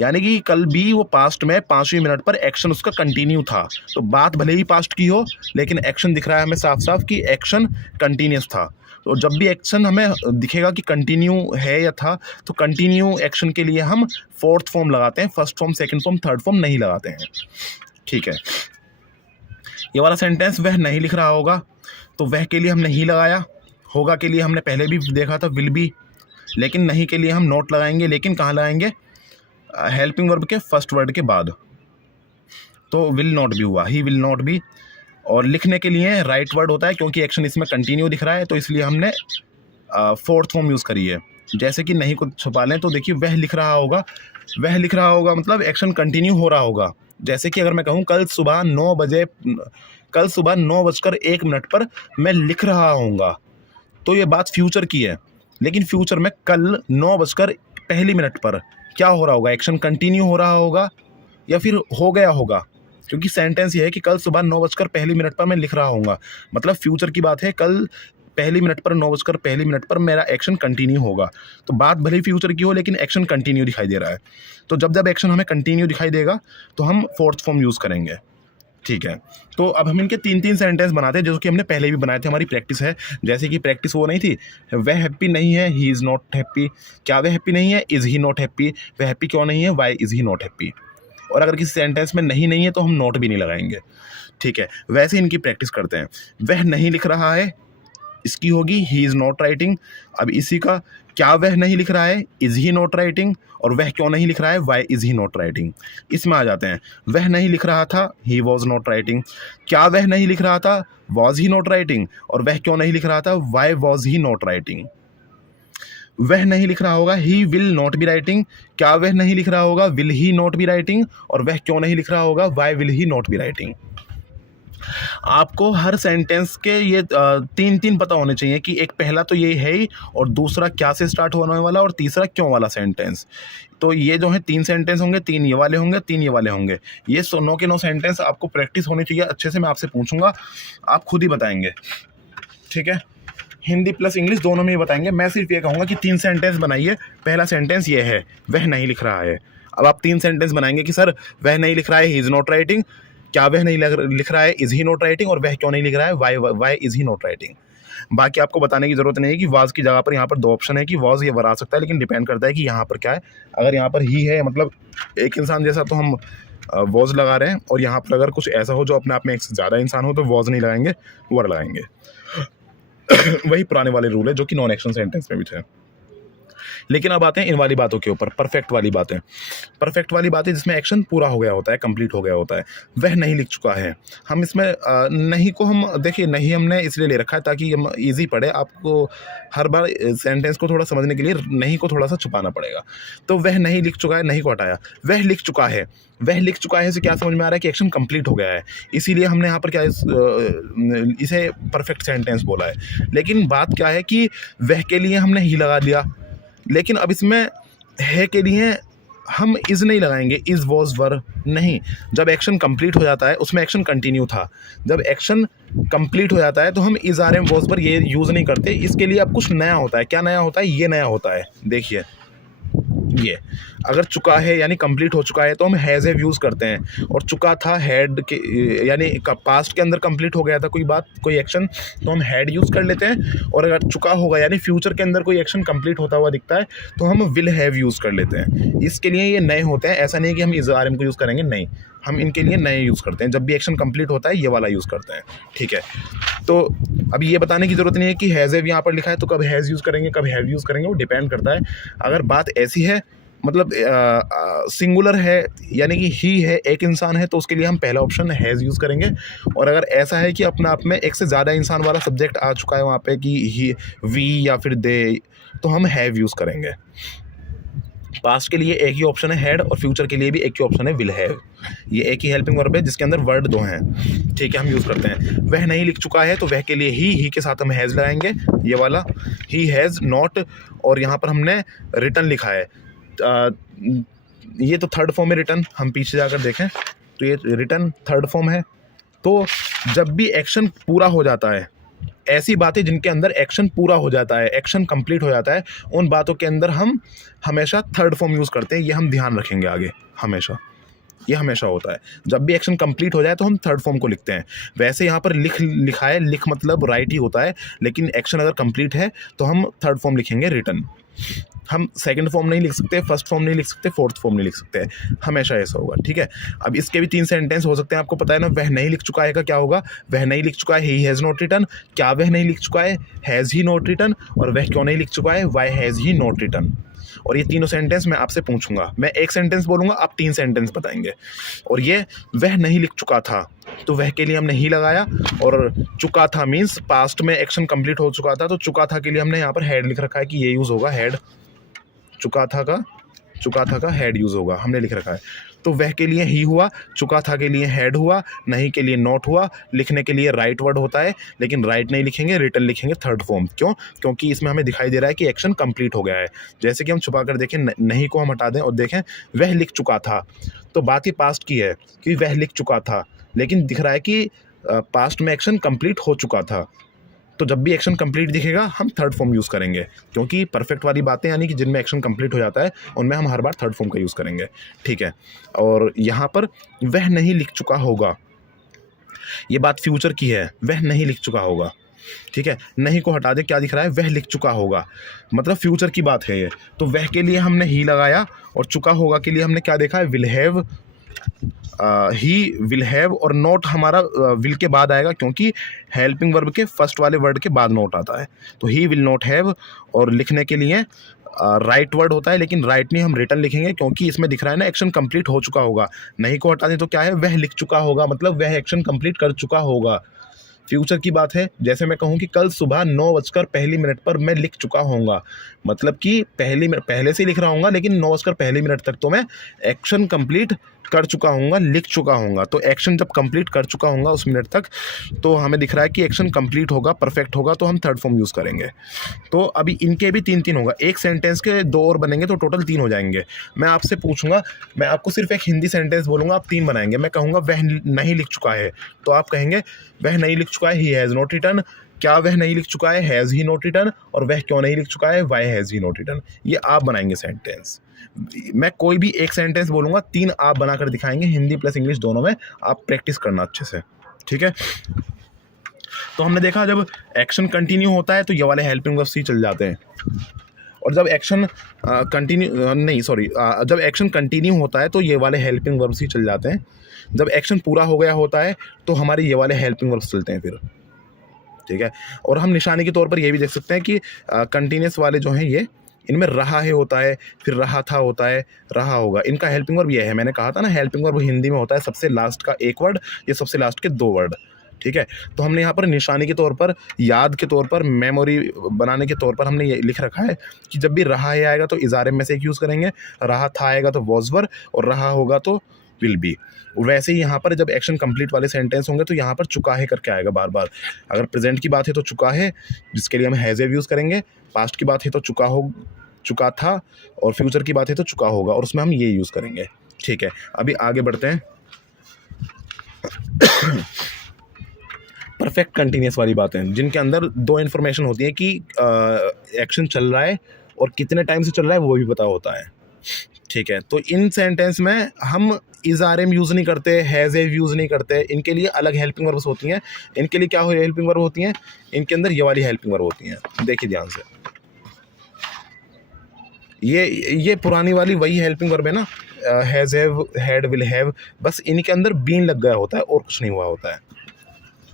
यानी कि कल भी वो पास्ट में 5वीं मिनट पर एक्शन उसका कंटिन्यू था। तो बात भले ही पास्ट की हो, लेकिन एक्शन दिख रहा है हमें साफ साफ कि एक्शन कंटिन्यूस था। तो जब भी एक्शन हमें दिखेगा कि कंटिन्यू है या था, तो कंटिन्यू एक्शन के लिए हम फोर्थ फॉर्म लगाते हैं, first form, second form, third form नहीं लगाते हैं। ठीक है। ये वाला सेंटेंस वह नहीं लिख रहा होगा, तो वह के लिए हम नहीं लगाया, होगा के लिए हमने पहले भी देखा था विल बी, लेकिन नहीं के लिए हम नॉट लगाएंगे, लेकिन कहाँ लगाएंगे? हेल्पिंग वर्ब के फर्स्ट वर्ड के बाद। तो विल नॉट भी हुआ, ही विल नॉट बी। और लिखने के लिए राइट वर्ड होता है, क्योंकि एक्शन इसमें कंटिन्यू दिख रहा है, तो इसलिए हमने फोर्थ फॉर्म यूज़ करी है। जैसे कि नहीं को छुपा लें, तो देखिए वह लिख रहा होगा, वह लिख रहा होगा मतलब एक्शन कंटिन्यू हो रहा होगा। जैसे कि अगर मैं कहूँ कल सुबह 9:01 पर मैं लिख रहा हूँगा, तो ये बात फ्यूचर की है, लेकिन फ्यूचर में कल 9:01 पर क्या हो रहा होगा? एक्शन कंटिन्यू हो रहा होगा या फिर हो गया होगा? क्योंकि सेंटेंस ये है कि कल सुबह 9:01 पर मैं लिख रहा हूँगा, मतलब फ्यूचर की बात है, कल 1 पर 9:01 पर मेरा एक्शन कंटिन्यू होगा। तो बात भले ही फ्यूचर की हो, लेकिन एक्शन कंटिन्यू दिखाई दे रहा है। तो जब एक्शन हमें कंटिन्यू दिखाई देगा, तो हम फोर्थ फॉर्म यूज़ करेंगे। ठीक है। तो अब हम इनके 3-3 सेंटेंस बनाते हैं, जो कि हमने पहले भी बनाए थे, हमारी प्रैक्टिस है। जैसे कि प्रैक्टिस वो नहीं थी, वह हैप्पी नहीं है, ही इज़ नॉट हैप्पी। क्या वह हैप्पी नहीं है? Is he not happy. वह हैप्पी क्यों नहीं है? Why is he not happy. और अगर किसी सेंटेंस में नहीं है, तो हम नॉट भी नहीं लगाएंगे। ठीक है। वैसे इनकी प्रैक्टिस करते हैं। वह नहीं लिख रहा है, इसकी होगी ही इज़ नॉट राइटिंग। अब इसी का क्या वह नहीं लिख रहा है, इज़ ही नॉट राइटिंग, और वह क्यों नहीं लिख रहा है, why is he not writing. इसमें आ जाते हैं, वह नहीं लिख रहा था, ही वॉज नॉट राइटिंग। क्या वह नहीं लिख रहा था, वॉज ही नॉट राइटिंग, और वह क्यों नहीं लिख रहा था, why was he not writing. वह नहीं लिख रहा होगा, he will not be writing. क्या वह नहीं लिख रहा होगा, will he not be writing, और वह क्यों नहीं लिख रहा होगा, why will he not be writing. आपको हर सेंटेंस के ये तीन तीन पता होने चाहिए कि एक पहला तो ये है ही, और दूसरा क्या से स्टार्ट होने वाला, और तीसरा क्यों वाला सेंटेंस। तो ये जो है 3 सेंटेंस होंगे, 3 ये वाले होंगे, 3 ये वाले होंगे। ये 9 के 9 सेंटेंस आपको प्रैक्टिस होनी चाहिए अच्छे से। मैं आपसे पूछूंगा, आप खुद ही बताएंगे, ठीक है। हिंदी प्लस इंग्लिश दोनों में ही बताएंगे। मैं सिर्फ ये कहूँगा कि 3 सेंटेंस बनाइए। पहला सेंटेंस ये है, वह नहीं लिख रहा है। अब आप 3 सेंटेंस बनाएंगे कि सर वह नहीं लिख रहा है, ही इज़ नॉट राइटिंग। क्या वह नहीं लिख रहा है, इज़ ही नॉट राइटिंग, और वह क्यों नहीं लिख रहा है, why is he not writing. बाकी आपको बताने की जरूरत नहीं है कि वाज की जगह पर यहाँ पर 2 ऑप्शन है कि वाज ये वर आ सकता है, लेकिन डिपेंड करता है कि यहाँ पर क्या है। अगर यहाँ पर ही है, मतलब एक इंसान जैसा, तो हम वॉज लगा रहे हैं, और यहाँ पर अगर कुछ ऐसा हो जो अपने आप में एक से ज़्यादा इंसान हो, तो वॉज नहीं लगाएंगे, वर लगाएंगे। वही पुराने वाले रूल है जो कि नॉन एक्शन सेंटेंस में भी थे। लेकिन अब आते हैं इन वाली बातों के ऊपर, परफेक्ट वाली बातें। परफेक्ट वाली बातें जिसमें एक्शन पूरा हो गया होता है, कंप्लीट हो गया होता है। वह नहीं लिख चुका है। हम इसमें नहीं को हम देखिए, नहीं हमने इसलिए ले रखा है ताकि हम ईजी पड़े। आपको हर बार सेंटेंस को थोड़ा समझने के लिए नहीं को थोड़ा सा छुपाना पड़ेगा। तो वह नहीं लिख चुका है, नहीं को हटाया, वह लिख चुका है। वह लिख चुका है से क्या समझ में आ रहा है कि एक्शन कंप्लीट हो गया है, इसीलिए हमने यहाँ पर क्या इसे परफेक्ट सेंटेंस बोला है। लेकिन बात क्या है कि वह के लिए हमने ही लगा दिया, लेकिन अब इसमें है के लिए हम इज़ नहीं लगाएंगे, इज़ वॉज वर नहीं। जब एक्शन कंप्लीट हो जाता है, उसमें एक्शन कंटिन्यू था, जब एक्शन कंप्लीट हो जाता है तो हम is are am was were ये यूज़ नहीं करते। इसके लिए अब कुछ नया होता है। क्या नया होता है, ये नया होता है। देखिए, ये अगर चुका है यानी कंप्लीट हो चुका है तो हम हैज़ हैव यूज़ करते हैं, और चुका था हैड के यानी पास्ट के अंदर कंप्लीट हो गया था कोई बात, कोई एक्शन, तो हम हैड यूज़ कर लेते हैं। और अगर चुका होगा यानी फ्यूचर के अंदर कोई एक्शन कंप्लीट होता हुआ दिखता है तो हम विल हैव यूज़ कर लेते हैं। इसके लिए ये नए होते हैं, ऐसा नहीं कि हम इज़ आर एम को यूज़ करेंगे, नहीं, हम इनके लिए नए यूज़ करते हैं। जब भी एक्शन कंप्लीट होता है ये वाला यूज़ करते हैं, ठीक है। तो अब ये बताने की ज़रूरत नहीं है कि हैज़ हैव यहाँ पर लिखा है तो कब हैज़ यूज़ करेंगे, कब हैव यूज़ करेंगे, वो डिपेंड करता है। अगर बात ऐसी है, मतलब सिंगुलर है यानी कि ही है, एक इंसान है, तो उसके लिए हम पहला ऑप्शन हैज़ यूज़ करेंगे। और अगर ऐसा है कि अपने आप में एक से ज़्यादा इंसान वाला सब्जेक्ट आ चुका है वहाँ पे कि ही, वी या फिर दे, तो हम हैव यूज़ करेंगे। पास्ट के लिए एक ही ऑप्शन है हैड, और फ्यूचर के लिए भी एक ही ऑप्शन है विल हैव। ये एक ही हेल्पिंग वर्ब है जिसके अंदर वर्ड 2 हैं, ठीक है, हम यूज़ करते हैं। वह नहीं लिख चुका है तो वह के लिए ही के साथ हम हैज़ लगाएंगे, ये वाला ही हैज़ नॉट। और यहाँ पर हमने रिटर्न लिखा है, ये तो थर्ड फॉर्म है रिटर्न, हम पीछे जाकर देखें तो ये रिटर्न थर्ड फॉर्म है। तो जब भी एक्शन पूरा हो जाता है, ऐसी बातें जिनके अंदर एक्शन पूरा हो जाता है, एक्शन कंप्लीट हो जाता है, उन बातों के अंदर हम हमेशा थर्ड फॉर्म यूज़ करते हैं। ये हम ध्यान रखेंगे आगे, हमेशा ये हमेशा होता है। जब भी एक्शन कंप्लीट हो जाए तो हम थर्ड फॉर्म को लिखते हैं। वैसे यहाँ पर लिखा है, लिख मतलब राइट ही होता है, लेकिन एक्शन अगर कंप्लीट है तो हम थर्ड फॉर्म लिखेंगे रिटर्न। हम सेकंड फॉर्म नहीं लिख सकते, फर्स्ट फॉर्म नहीं लिख सकते, फोर्थ फॉर्म नहीं लिख सकते, हमेशा ऐसा होगा, ठीक है। अब इसके भी 3 सेंटेंस हो सकते हैं, आपको पता है ना। वह नहीं लिख चुका है का क्या होगा, वह नहीं लिख चुका है, ही हैज़ नॉट रिटन। क्या वह नहीं लिख चुका है, हैज़ ही नॉट रिटन। और वह क्यों नहीं लिख चुका है, why has he not written. और ये तीनों सेंटेंस मैं आपसे पूछूंगा, मैं एक सेंटेंस बोलूँगा, आप 3 सेंटेंस बताएंगे। और ये वह नहीं लिख चुका था, तो वह के लिए हमने ही लगाया, और चुका था मीन्स पास्ट में एक्शन कंप्लीट हो चुका था, तो चुका था के लिए हमने यहाँ पर हैड लिख रखा है कि ये यूज़ होगा, हैड। चुका था का हैड यूज़ होगा, हमने लिख रखा है। तो वह के लिए ही हुआ, चुका था के लिए हैड हुआ, नहीं के लिए नॉट हुआ। लिखने के लिए राइट वर्ड होता है, लेकिन राइट नहीं लिखेंगे, रिटर्न लिखेंगे थर्ड फॉर्म। क्यों? क्योंकि इसमें हमें दिखाई दे रहा है कि एक्शन कंप्लीट हो गया है। जैसे कि हम छुपा कर देखें, नहीं को हम हटा दें और देखें वह लिख चुका था, तो बात ही पास्ट की है कि वह लिख चुका था, लेकिन दिख रहा है कि पास्ट में एक्शन कंप्लीट हो चुका था। तो जब भी एक्शन कंप्लीट दिखेगा हम थर्ड फॉर्म यूज़ करेंगे, क्योंकि परफेक्ट वाली बातें यानी कि जिनमें एक्शन कंप्लीट हो जाता है उनमें हम हर बार थर्ड फॉर्म का यूज़ करेंगे, ठीक है। और यहाँ पर वह नहीं लिख चुका होगा, ये बात फ्यूचर की है, वह नहीं लिख चुका होगा, ठीक है। नहीं को हटा दे, क्या दिख रहा है, वह लिख चुका होगा, मतलब फ्यूचर की बात है ये। तो वह के लिए हमने ही लगाया, और चुका होगा के लिए हमने क्या देखा है, will have he will have, और नोट हमारा विल के बाद आएगा क्योंकि हेल्पिंग वर्ब के फर्स्ट वाले वर्ड के बाद नोट आता है। तो ही विल नॉट हैव, और लिखने के लिए राइट वर्ड होता है, लेकिन राइट नहीं हम रिटर्न लिखेंगे क्योंकि इसमें दिख रहा है ना एक्शन कंप्लीट हो चुका होगा। नहीं को हटा दें तो क्या है, वह लिख चुका होगा, मतलब वह एक्शन कंप्लीट कर चुका होगा। फ्यूचर की बात है, जैसे मैं कहूँ कि कल सुबह 9:01 पर मैं लिख चुका होऊंगा, मतलब कि पहले से लिख रहा हूँगा, लेकिन 9:01 तक तो मैं एक्शन कंप्लीट कर चुका हूँगा, लिख चुका हूँगा। तो एक्शन जब कंप्लीट कर चुका हूँगा उस मिनट तक, तो हमें दिख रहा है कि एक्शन कंप्लीट होगा, परफेक्ट होगा, तो हम थर्ड फॉर्म यूज़ करेंगे। तो अभी इनके भी 3-3 होगा, एक सेंटेंस के 2 और बनेंगे तो टोटल 3 हो जाएंगे। मैं आपसे पूछूंगा, मैं आपको सिर्फ एक हिंदी सेंटेंस बोलूँगा, आप 3 बनाएंगे। मैं कहूँगा वह नहीं लिख चुका है, तो आप कहेंगे वह नहीं लिख चुका है, ही हैज़ नॉट रिटन। क्या वह नहीं लिख चुका है, हैज़ ही नॉट रिटन। और वह क्यों नहीं लिख चुका है, why has he not written. ये आप बनाएंगे सेंटेंस। मैं कोई भी एक सेंटेंस बोलूँगा, 3 आप बनाकर दिखाएंगे, हिंदी प्लस इंग्लिश दोनों में। आप प्रैक्टिस करना अच्छे से, ठीक है। तो हमने देखा जब एक्शन कंटिन्यू होता है तो ये वाले हेल्पिंग वर्ब्स ही चल जाते हैं, और जब एक्शन जब एक्शन कंटिन्यू होता है तो ये वाले हेल्पिंग वर्ब्स ही चल जाते हैं। जब एक्शन पूरा हो गया होता है तो हमारे ये वाले हेल्पिंग वर्ब्स चलते हैं फिर, ठीक है। और हम निशानी के तौर पर ये भी देख सकते हैं कि कंटिन्यूस वाले जो हैं ये, इनमें रहा है होता है, फिर रहा था होता है, रहा होगा। इनका हेल्पिंग वर्ब ये है, मैंने कहा था ना हेल्पिंग वर्ब हिंदी में होता है सबसे लास्ट का एक वर्ड, ये सबसे लास्ट के 2 वर्ड, ठीक है। तो हमने यहाँ पर निशानी के तौर पर, याद के तौर पर, मेमोरी बनाने के तौर पर हमने ये लिख रखा है कि जब भी रहा है आएगा तो इज़ारे में से एक यूज़ करेंगे, रहा था आएगा तो वॉज वर, और रहा होगा तो विल बी। वैसे ही यहाँ पर जब एक्शन कंप्लीट वाले सेंटेंस होंगे तो यहाँ पर चुका है करके आएगा बार बार। अगर प्रेजेंट की बात है तो चुका है, जिसके लिए हम हैज़ हैव यूज़ करेंगे। पास्ट की बात है तो चुका था, और फ्यूचर की बात है तो चुका होगा, और उसमें हम ये यूज़ करेंगे, ठीक है। अभी आगे बढ़ते हैं। परफेक्ट कंटिन्यूस वाली बातें, जिनके अंदर 2 इन्फॉर्मेशन होती है कि एक्शन चल रहा है और कितने टाइम से चल रहा है वो भी पता होता है, ठीक है। तो इन सेंटेंस में हम इज़ आर एम यूज़ नहीं करते, हैज़ हैव यूज़ नहीं करते। इनके लिए अलग हेल्पिंग वर्ब्स होती हैं। इनके लिए क्या हो हेल्पिंग वर्ब होती हैं, इनके अंदर ये वाली हेल्पिंग वर्ब होती हैं। देखिए ध्यान से, ये पुरानी वाली वही हेल्पिंग वर्ब है ना, has have, had, will have, बस इनके अंदर बीन लग गया होता है और कुछ नहीं हुआ होता है।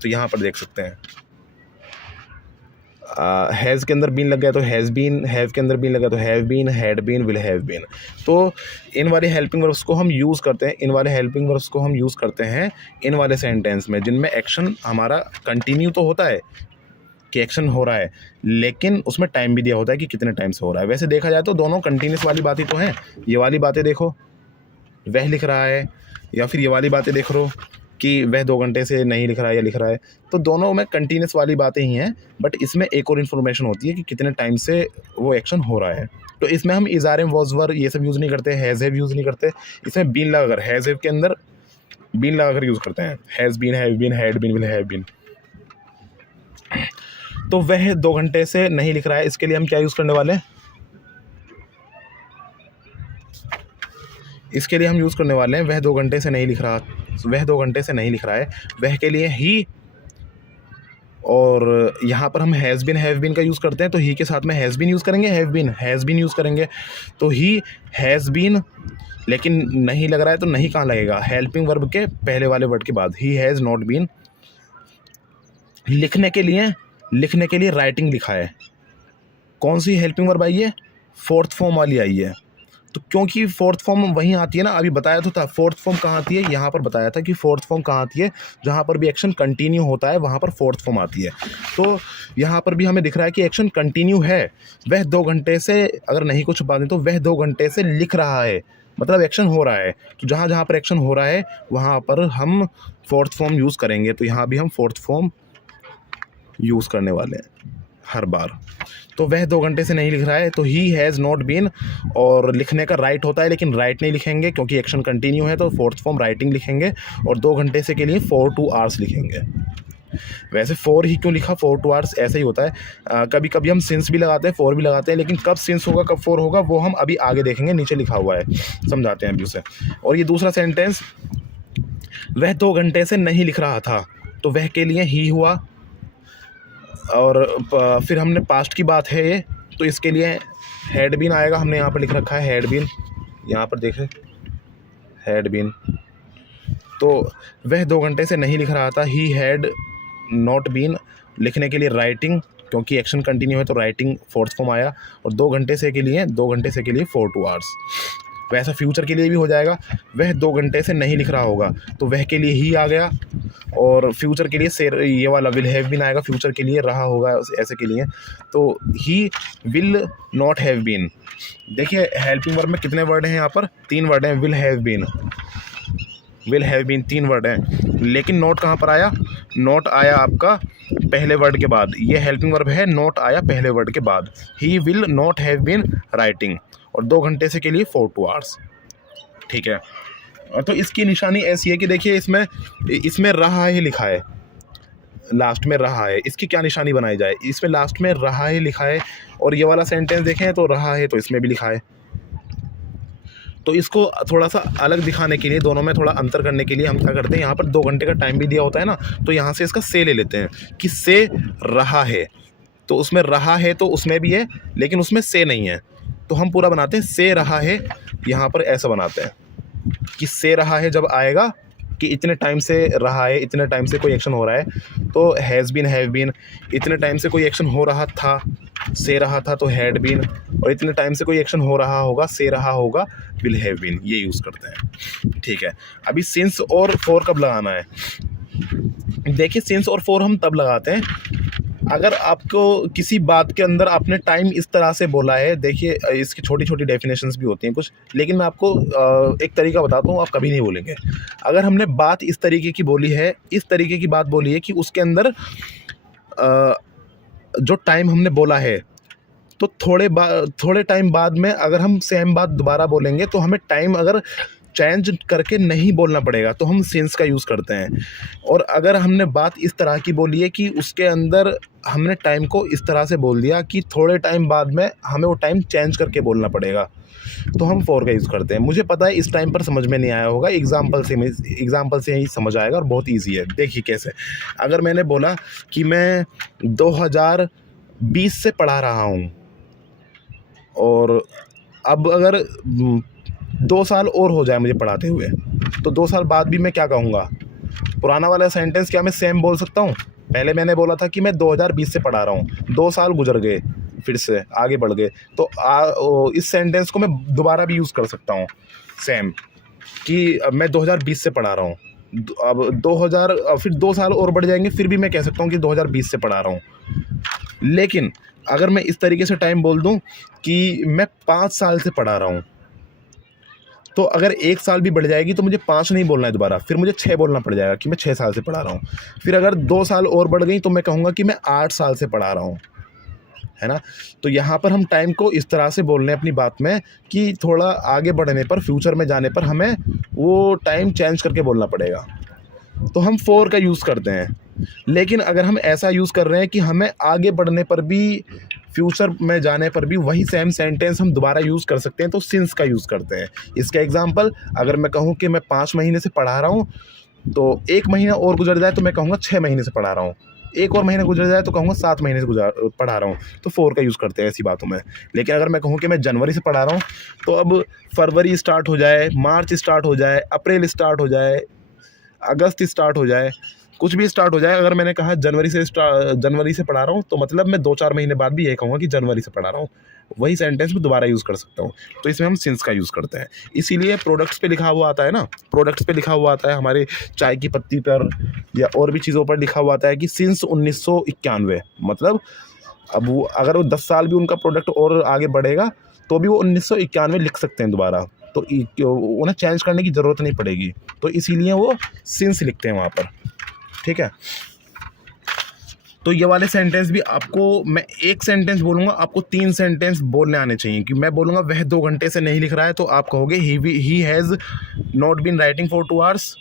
तो यहाँ पर देख सकते हैं, हैज़ के अंदर बीन लग गया तो हैज़ बीन, हैव के अंदर बीन लग गया तो have been, had been, will have been. तो इन वाले हेल्पिंग वर्ब्स को हम यूज़ करते हैं, इन वाले हेल्पिंग वर्ब्स को हम यूज़ करते हैं इन वाले सेंटेंस में, जिनमें एक्शन हमारा कंटिन्यू तो होता है कि एक्शन हो रहा है, लेकिन उसमें टाइम भी दिया होता है कि कितने टाइम से हो रहा है। वैसे देखा जाए तो दोनों कंटिन्यूस वाली बातें तो हैं। ये वाली बातें देखो, वह लिख रहा है, या फिर ये वाली बातें देख लो कि वह 2 घंटे से नहीं लिख रहा है या लिख रहा है। तो दोनों में कंटिन्यूस वाली बातें ही हैं, बट इसमें एक और इन्फॉर्मेशन होती है कि कितने टाइम से वो एक्शन हो रहा है। तो इसमें हम is are am, was were ये सब यूज़ नहीं करते, हैज़ हैव यूज़ नहीं करते। इसमें बीन लगाकर, हैज़ हैव के अंदर बीन लगाकर यूज़ करते हैं, has been, have been, had been, will have been. तो वह 2 घंटे से नहीं लिख रहा है, इसके लिए हम क्या यूज़ करने वाले हैं, इसके लिए हम यूज़ करने वाले हैं वह 2 घंटे से नहीं लिख रहा, वह 2 घंटे से नहीं लिख रहा है। वह के लिए ही, और यहाँ पर हम हैज़ बीन, हैव बीन का यूज़ करते हैं, तो ही के साथ में हैज़ बीन यूज़ करेंगे, हैज़ बीन यूज़ करेंगे। तो ही हैज़ बीन, लेकिन नहीं लग रहा है तो नहीं कहाँ लगेगा, हेल्पिंग वर्ब के पहले वाले वर्ड के बाद। He has not been. लिखने के लिए राइटिंग लिखा है। कौन सी हेल्पिंग वर्ब आई है, फोर्थ फॉर्म वाली आई है। तो क्योंकि फोर्थ फॉर्म वहीं आती है ना, अभी बताया तो था फोर्थ फॉर्म कहाँ आती है, यहाँ पर बताया था कि फोर्थ फॉर्म कहाँ आती है, जहाँ पर भी एक्शन कंटिन्यू होता है वहाँ पर फोर्थ फॉर्म आती है। तो यहाँ पर भी हमें दिख रहा है कि एक्शन कंटिन्यू है। वह 2 घंटे से, अगर नहीं कुछ बातें तो वह 2 घंटे से लिख रहा है, मतलब एक्शन हो रहा है। तो जहाँ जहाँ पर एक्शन हो रहा है वहाँ पर हम फोर्थ फॉर्म यूज़ करेंगे। तो यहाँ भी हम फोर्थ फॉर्म यूज़ करने वाले हैं हर बार। तो वह 2 घंटे से नहीं लिख रहा है, तो ही हैज़ नॉट बीन, और लिखने का राइट होता है लेकिन राइट नहीं लिखेंगे क्योंकि एक्शन कंटिन्यू है, तो फोर्थ फॉर्म राइटिंग लिखेंगे, और 2 घंटे से के लिए 4 to hours लिखेंगे। वैसे 4 ही क्यों लिखा, 4 to hours ऐसे ही होता है। कभी कभी हम सिंस भी लगाते हैं, 4 भी लगाते हैं, लेकिन कब सिंस होगा कब 4 होगा वो हम अभी आगे देखेंगे, नीचे लिखा हुआ है, समझाते हैं अभी उसे। और ये दूसरा सेंटेंस, वह 2 घंटे से नहीं लिख रहा था, तो वह के लिए ही हुआ। और फिर हमने पास्ट की बात है ये, तो इसके लिए हैड बीन आएगा। हमने यहाँ पर लिख रखा है हैड बीन, यहाँ पर देखें हैड बीन, तो वह 2 घंटे से नहीं लिख रहा था। ही हैड नॉट बीन लिखने के लिए राइटिंग, क्योंकि एक्शन कंटिन्यू है तो राइटिंग फोर्थ फॉर्म आया, और 2 घंटे से के लिए 2 घंटे से के लिए 4 2 आवर्स। वैसा फ्यूचर के लिए भी हो जाएगा, वह 2 घंटे से नहीं लिख रहा होगा तो वह के लिए ही आ गया, और फ्यूचर के लिए से ये वाला विल हैव बीन आएगा, फ्यूचर के लिए रहा होगा ऐसे के लिए, तो he will not have been. देखिए हेल्पिंग वर्ब में कितने वर्ड हैं यहाँ पर, 3 वर्ड हैं। विल हैव बीन 3 वर्ड हैं, लेकिन नोट कहाँ पर आया, नोट आया आपका पहले वर्ड के बाद। ये हेल्पिंग वर्ब है, नोट आया पहले वर्ड के बाद। He will not have been writing, और 2 घंटे से के लिए 4 2 आवर्स। ठीक है, तो इसकी निशानी ऐसी है कि देखिए इसमें रहा है लिखा है, लास्ट में रहा है, इसकी क्या निशानी बनाई जाए, इसमें लास्ट में रहा है लिखा है, और ये वाला सेंटेंस देखें तो रहा है तो इसमें भी लिखा है। तो इसको थोड़ा सा अलग दिखाने के लिए, दोनों में थोड़ा अंतर करने के लिए हम क्या करते हैं, यहाँ पर 2 घंटे का टाइम भी दिया होता है ना, तो यहाँ से इसका से ले लेते हैं कि से रहा है, तो उसमें रहा है तो उसमें भी है, लेकिन उसमें से नहीं है, तो हम पूरा बनाते हैं से रहा है। यहाँ पर ऐसा बनाते हैं कि से रहा है जब आएगा कि इतने टाइम से रहा है, इतने टाइम से कोई एक्शन हो रहा है, तो हैज़ बीन हैव बीन। इतने टाइम से कोई एक्शन हो रहा था, से रहा था तो हैड बीन, और इतने टाइम से कोई एक्शन हो रहा होगा, से रहा होगा, विल हैव बीन। ये यूज़ करते हैं। ठीक है, अभी सिंस और फॉर कब लगाना है, देखिए सिंस और फॉर हम तब लगाते हैं अगर आपको किसी बात के अंदर आपने टाइम इस तरह से बोला है। देखिए इसकी छोटी छोटी डेफिनेशंस भी होती हैं कुछ, लेकिन मैं आपको एक तरीका बताता हूँ, आप कभी नहीं बोलेंगे। अगर हमने बात इस तरीके की बोली है, इस तरीके की बात बोली है कि उसके अंदर जो टाइम हमने बोला है, तो थोड़े टाइम बाद में अगर हम सेम बात दोबारा बोलेंगे तो हमें टाइम अगर चेंज करके नहीं बोलना पड़ेगा, तो हम सिंस का यूज़ करते हैं। और अगर हमने बात इस तरह की बोली है कि उसके अंदर हमने टाइम को इस तरह से बोल दिया कि थोड़े टाइम बाद में हमें वो टाइम चेंज करके बोलना पड़ेगा, तो हम फॉर का यूज़ करते हैं। मुझे पता है इस टाइम पर समझ में नहीं आया होगा, एग्जाम्पल से ही समझ आएगा, और बहुत ईजी है। देखिए कैसे, अगर मैंने बोला कि मैं 2020 से पढ़ा रहा हूँ, और अब अगर 2 साल और हो जाए मुझे पढ़ाते हुए, तो 2 साल बाद भी मैं क्या कहूँगा, पुराना वाला सेंटेंस क्या मैं सेम बोल सकता हूँ। पहले मैंने बोला था कि मैं 2020 से पढ़ा रहा हूँ, 2 साल गुजर गए, फिर से आगे बढ़ गए, तो इस सेंटेंस को मैं दोबारा भी यूज़ कर सकता हूँ सेम, कि अब मैं 2020 से पढ़ा रहा हूँ, अब 2000 फिर 2 साल और बढ़ जाएंगे, फिर भी मैं कह सकता हूँ कि 2020 से पढ़ा रहा हूँ। लेकिन अगर मैं इस तरीके से टाइम बोल दूँ कि मैं 5 साल से पढ़ा रहा हूँ, तो अगर 1 साल भी बढ़ जाएगी तो मुझे 5 नहीं बोलना है दोबारा, फिर मुझे 6 बोलना पड़ जाएगा कि मैं 6 साल से पढ़ा रहा हूँ। फिर अगर 2 साल और बढ़ गई तो मैं कहूँगा कि मैं 8 साल से पढ़ा रहा हूँ, है ना। तो यहाँ पर हम टाइम को इस तरह से बोल रहे हैं अपनी बात में कि थोड़ा आगे बढ़ने पर, फ्यूचर में जाने पर हमें वो टाइम चेंज करके बोलना पड़ेगा, तो हम फॉर का यूज़ करते हैं। लेकिन अगर हम ऐसा यूज़ कर रहे हैं कि हमें आगे बढ़ने पर भी, फ्यूचर में जाने पर भी वही सेम सेंटेंस हम दोबारा यूज़ कर सकते हैं, तो सिंस का यूज़ करते हैं। इसका एग्जांपल, अगर मैं कहूँ कि मैं 5 महीने से पढ़ा रहा हूँ, तो 1 महीना और गुजर जाए तो मैं कहूँगा 6 महीने से पढ़ा रहा हूँ, 1 और महीना गुजर जाए तो कहूँगा 7 महीने से पढ़ा रहा हूँ, तो फॉर का यूज़ करते हैं ऐसी बातों में। लेकिन अगर मैं कहूँ कि मैं जनवरी से पढ़ा रहा हूँ, तो अब फरवरी स्टार्ट हो जाए, मार्च स्टार्ट हो जाए, अप्रैल स्टार्ट हो जाए, अगस्त स्टार्ट हो जाए, कुछ भी स्टार्ट हो जाए, अगर मैंने कहा जनवरी से पढ़ा रहा हूँ, तो मतलब मैं 2-4 महीने बाद भी यही कहूँगा कि जनवरी से पढ़ा रहा हूँ, वही सेंटेंस में दोबारा यूज़ कर सकता हूँ। तो इसमें हम सिंस का यूज़ करते हैं। इसीलिए प्रोडक्ट्स पे लिखा हुआ आता है ना, प्रोडक्ट्स पे लिखा हुआ आता है, हमारे चाय की पत्ती पर या और भी चीज़ों पर लिखा हुआ आता है कि सिंस 1991, मतलब अब वो अगर वो 10 साल भी उनका प्रोडक्ट और आगे बढ़ेगा तो भी वो 1991 लिख सकते हैं दोबारा, तो उन्हें चेंज करने की ज़रूरत नहीं पड़ेगी, तो इसीलिए वो सिंस लिखते हैं वहाँ पर। ठीक है, तो ये वाले सेंटेंस भी आपको, मैं एक सेंटेंस बोलूँगा, आपको 3 सेंटेंस बोलने आने चाहिए। कि मैं बोलूँगा वह 2 घंटे से नहीं लिख रहा है, तो आप कहोगे he has not been writing for 2 hours,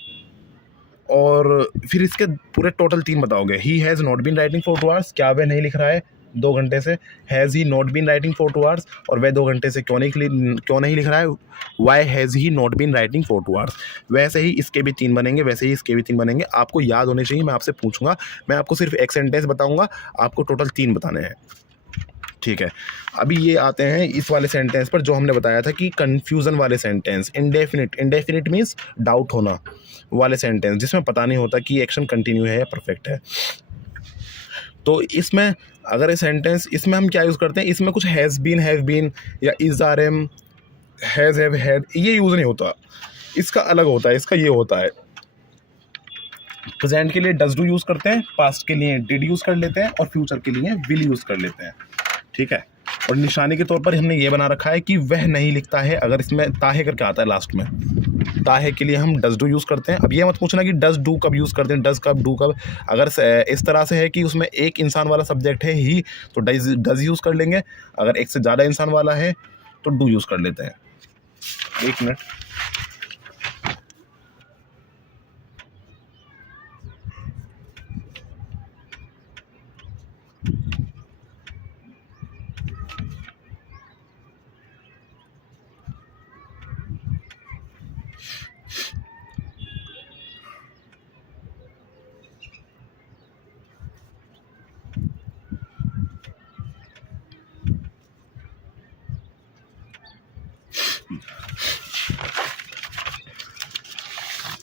और फिर इसके पूरे टोटल 3 बताओगे। He has not been writing for 2 hours, क्या वह नहीं लिख रहा है 2 घंटे से। Has he not been writing for 2 hours, और वह 2 घंटे से क्यों नहीं लिख रहा है, why has he not been writing for 2 hours. वैसे ही इसके भी 3 बनेंगे, वैसे ही इसके भी 3 बनेंगे। आपको याद होने चाहिए, मैं आपसे पूछूंगा, मैं आपको सिर्फ एक सेंटेंस बताऊंगा, आपको टोटल 3 बताने हैं। ठीक है, अभी ये आते हैं इस वाले सेंटेंस पर जो हमने बताया था कि कन्फ्यूज़न वाले सेंटेंस, इंडेफिनिट मीन्स डाउट होना वाले सेंटेंस, जिसमें पता नहीं होता कि एक्शन कंटिन्यू है या परफेक्ट है। तो इसमें अगर ये सेंटेंस, इसमें हम क्या यूज़ करते हैं, इसमें कुछ हैज़ बीन या is are am, has have had, ये यूज़ नहीं होता। इसका अलग होता है, इसका ये होता है, प्रेजेंट के लिए डज डू यूज़ करते हैं, पास्ट के लिए डिड यूज़ कर लेते हैं और फ्यूचर के लिए विल यूज़ कर लेते हैं। ठीक है, और निशानी के तौर पर हमने ये बना रखा है कि वह नहीं लिखता है, अगर इसमें ताहे करके आता है लास्ट में, ताहे के लिए हम डज डू यूज़ करते हैं। अब ये मत पूछना कि डज डू कब यूज़ करते हैं, डज कब, डू कब। अगर इस तरह से है कि उसमें एक इंसान वाला सब्जेक्ट है ही, तो डज यूज़ कर लेंगे। अगर एक से ज़्यादा इंसान वाला है तो डू यूज़ कर लेते हैं। एक मिनट,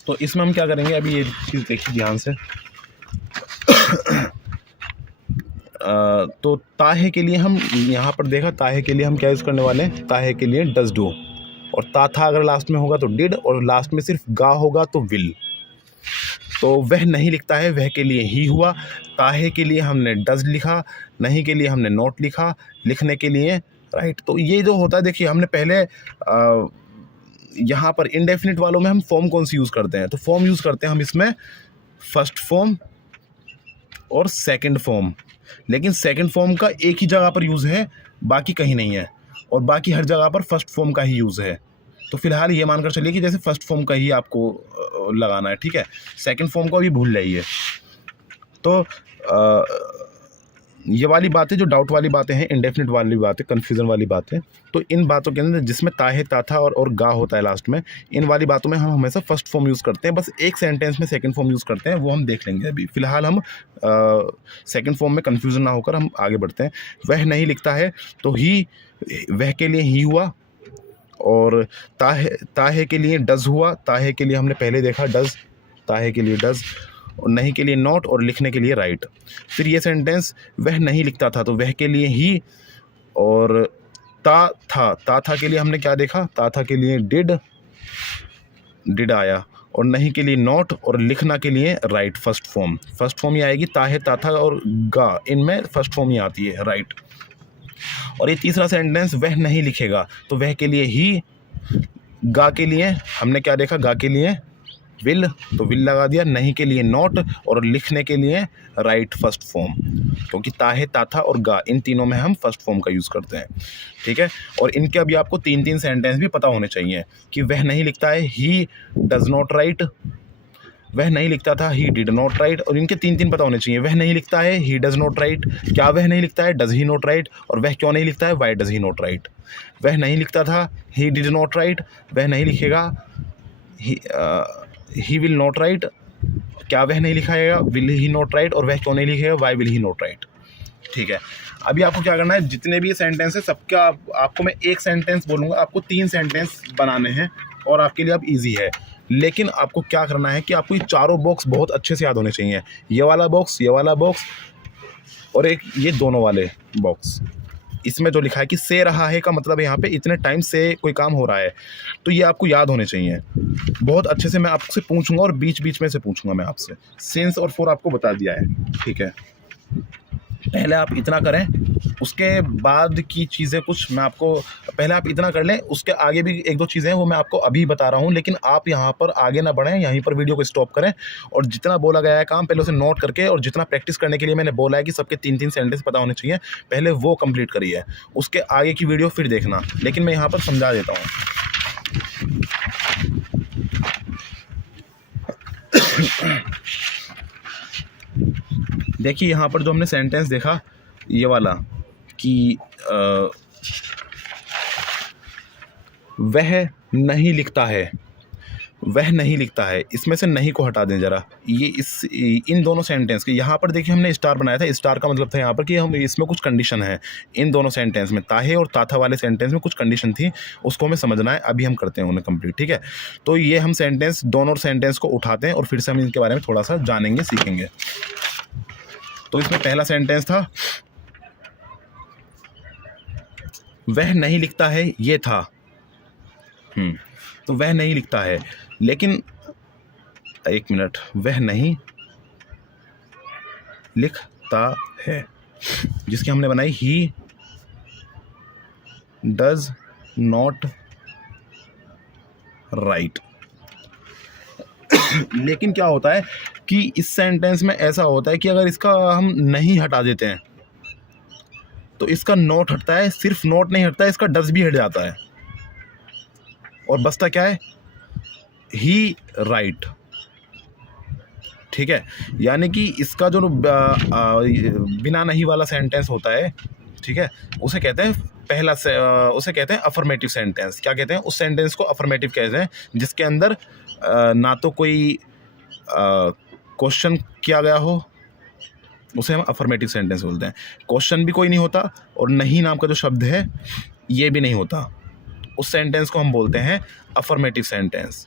तो इसमें हम क्या करेंगे, अभी ये चीज़ देखिए ध्यान से। तो ताहे के लिए हम यहाँ पर देखा, ताहे के लिए हम क्या यूज़ करने वाले हैं, ताहे के लिए डज डू, और ता था अगर लास्ट में होगा तो डिड, और लास्ट में सिर्फ गा होगा तो विल। तो वह नहीं लिखता है, वह के लिए ही हुआ। ताहे के लिए हमने डज लिखा, नहीं के लिए हमने नॉट लिखा, लिखने के लिए राइट। तो ये जो होता है, देखिए हमने पहले यहाँ पर इनडेफिनिट वालों में हम फॉर्म कौन सी यूज़ करते हैं, तो फॉर्म यूज़ करते हैं हम इसमें फर्स्ट फॉर्म और सेकंड फॉर्म। लेकिन सेकंड फॉर्म का एक ही जगह पर यूज़ है, बाकी कहीं नहीं है, और बाकी हर जगह पर फर्स्ट फॉर्म का ही यूज़ है। तो फिलहाल ये मानकर चलिए कि जैसे फर्स्ट फॉर्म का ही आपको लगाना है, ठीक है। सेकंड फॉर्म को अभी भूल जाइए। तो ये वाली बातें जो डाउट वाली बातें हैं, इंडेफिनिट वाली बातें, कन्फ्यूज़न वाली बातें, तो इन बातों के अंदर जिसमें ताहे, ताथा और गा होता है लास्ट में, इन वाली बातों में हम हमेशा फर्स्ट फॉर्म यूज़ करते हैं। बस एक सेंटेंस में सेकंड फॉर्म यूज़ करते हैं, वो हम देख लेंगे अभी। फ़िलहाल हम सेकंड फॉर्म में कन्फ्यूज़न ना होकर हम आगे बढ़ते हैं। वह नहीं लिखता है, तो ही, वह के लिए ही हुआ, और ताहे के लिए डज हुआ। ताहे के लिए हमने पहले देखा डज, ताहे के लिए डज, और नहीं के लिए नॉट, और लिखने के लिए राइट। फिर ये सेंटेंस, वह नहीं लिखता था, तो वह के लिए ही, और ता था के लिए हमने क्या देखा, ता था के लिए डिड आया, और नहीं के लिए नॉट, और लिखना के लिए राइट। फर्स्ट फॉर्म ही आएगी, ताहे, ताथा और गा, इनमें फर्स्ट फॉर्म ही आती है, राइट। और ये तीसरा सेंटेंस, वह नहीं लिखेगा, तो वह के लिए ही, गा के लिए हमने क्या देखा, गा के लिए विल, तो विल लगा दिया, नहीं के लिए नॉट, और लिखने के लिए राइट फर्स्ट फॉर्म, क्योंकि ताहे, ताथा और गा, इन तीनों में हम फर्स्ट फॉर्म का यूज़ करते हैं, ठीक है। और इनके अभी आपको 3 सेंटेंस भी पता होने चाहिए कि वह नहीं लिखता है, ही डज नॉट राइट, वह नहीं लिखता था, ही डिड नॉट राइट, और इनके 3 पता होने चाहिए। वह नहीं लिखता है, ही डज नॉट राइट, क्या वह नहीं लिखता है, डज ही नॉट राइट, और वह क्यों नहीं लिखता है, why does he not right. वह नहीं लिखता था, ही डिड नॉट राइट, वह नहीं लिखेगा, ही विल नॉट राइट, क्या वह नहीं लिखाएगा, विल ही नॉट राइट, और वह क्यों नहीं लिखेगा, why will he not write, ठीक है। अभी आपको क्या करना है, जितने भी ये सेंटेंस है सबका आपको मैं एक सेंटेंस बोलूँगा, आपको 3 सेंटेंस बनाने हैं, और आपके लिए अब ईजी है। लेकिन आपको क्या करना है कि आपको ये चारों बॉक्स बहुत अच्छे से याद होने चाहिए, ये वाला बॉक्स, ये वाला बॉक्स, और एक ये दोनों वाले बॉक्स। इसमें जो लिखा है कि से रहा है का मतलब यहाँ पे इतने टाइम से कोई काम हो रहा है, तो ये आपको याद होने चाहिए। बहुत अच्छे से मैं आपसे पूछूंगा, और बीच बीच में से पूछूंगा मैं आपसे। सिंस और फॉर आपको बता दिया है, ठीक है। पहले आप इतना करें, उसके बाद की चीज़ें कुछ मैं आपको, पहले आप इतना कर लें, उसके आगे भी 1-2 चीज़ें हैं वो मैं आपको अभी बता रहा हूँ। लेकिन आप यहाँ पर आगे ना बढ़ें, यहीं पर वीडियो को स्टॉप करें, और जितना बोला गया है काम पहले उसे नोट करके, और जितना प्रैक्टिस करने के लिए मैंने बोला है कि सबके 3 सेंटेंस पता होने चाहिए, पहले वो कंप्लीट करिए, उसके आगे की वीडियो फिर देखना। लेकिन मैं यहाँ पर समझा देता हूँ। देखिए यहाँ पर जो हमने सेंटेंस देखा, ये वाला कि वह नहीं लिखता है, वह नहीं लिखता है, इसमें से नहीं को हटा दें ज़रा। ये इन दोनों सेंटेंस के यहाँ पर देखिए हमने स्टार बनाया था। स्टार का मतलब था यहाँ पर कि हम इसमें कुछ कंडीशन है। इन दोनों सेंटेंस में, ताहे और ताथा वाले सेंटेंस में कुछ कंडीशन थी, उसको हमें समझना है। अभी हम करते हैं उन्हें कंप्लीट, ठीक है। तो ये हम सेंटेंस, दोनों सेंटेंस को उठाते हैं और फिर से हम इनके बारे में थोड़ा सा जानेंगे, सीखेंगे। तो इसमें पहला सेंटेंस था वह नहीं लिखता है, ये था। तो वह नहीं लिखता है, लेकिन एक मिनट, वह नहीं लिखता है, जिसकी हमने बनाई ही डज नॉट राइट। लेकिन क्या होता है कि इस सेंटेंस में ऐसा होता है कि अगर इसका हम नहीं हटा देते हैं तो इसका नॉट हटता है। सिर्फ नॉट नहीं हटता है, इसका डज भी हट जाता है और बचता क्या है, ही राइट, ठीक है। यानी कि इसका जो बिना नहीं वाला सेंटेंस होता है, ठीक है, उसे कहते हैं पहला उसे कहते हैं अफर्मेटिव सेंटेंस। क्या कहते हैं, उस सेंटेंस को अफर्मेटिव कहते हैं जिसके अंदर ना तो कोई क्वेश्चन किया गया हो, उसे हम अफर्मेटिव सेंटेंस बोलते हैं। क्वेश्चन भी कोई नहीं होता और नहीं नाम का जो शब्द है ये भी नहीं होता, उस सेंटेंस को हम बोलते हैं अफर्मेटिव सेंटेंस।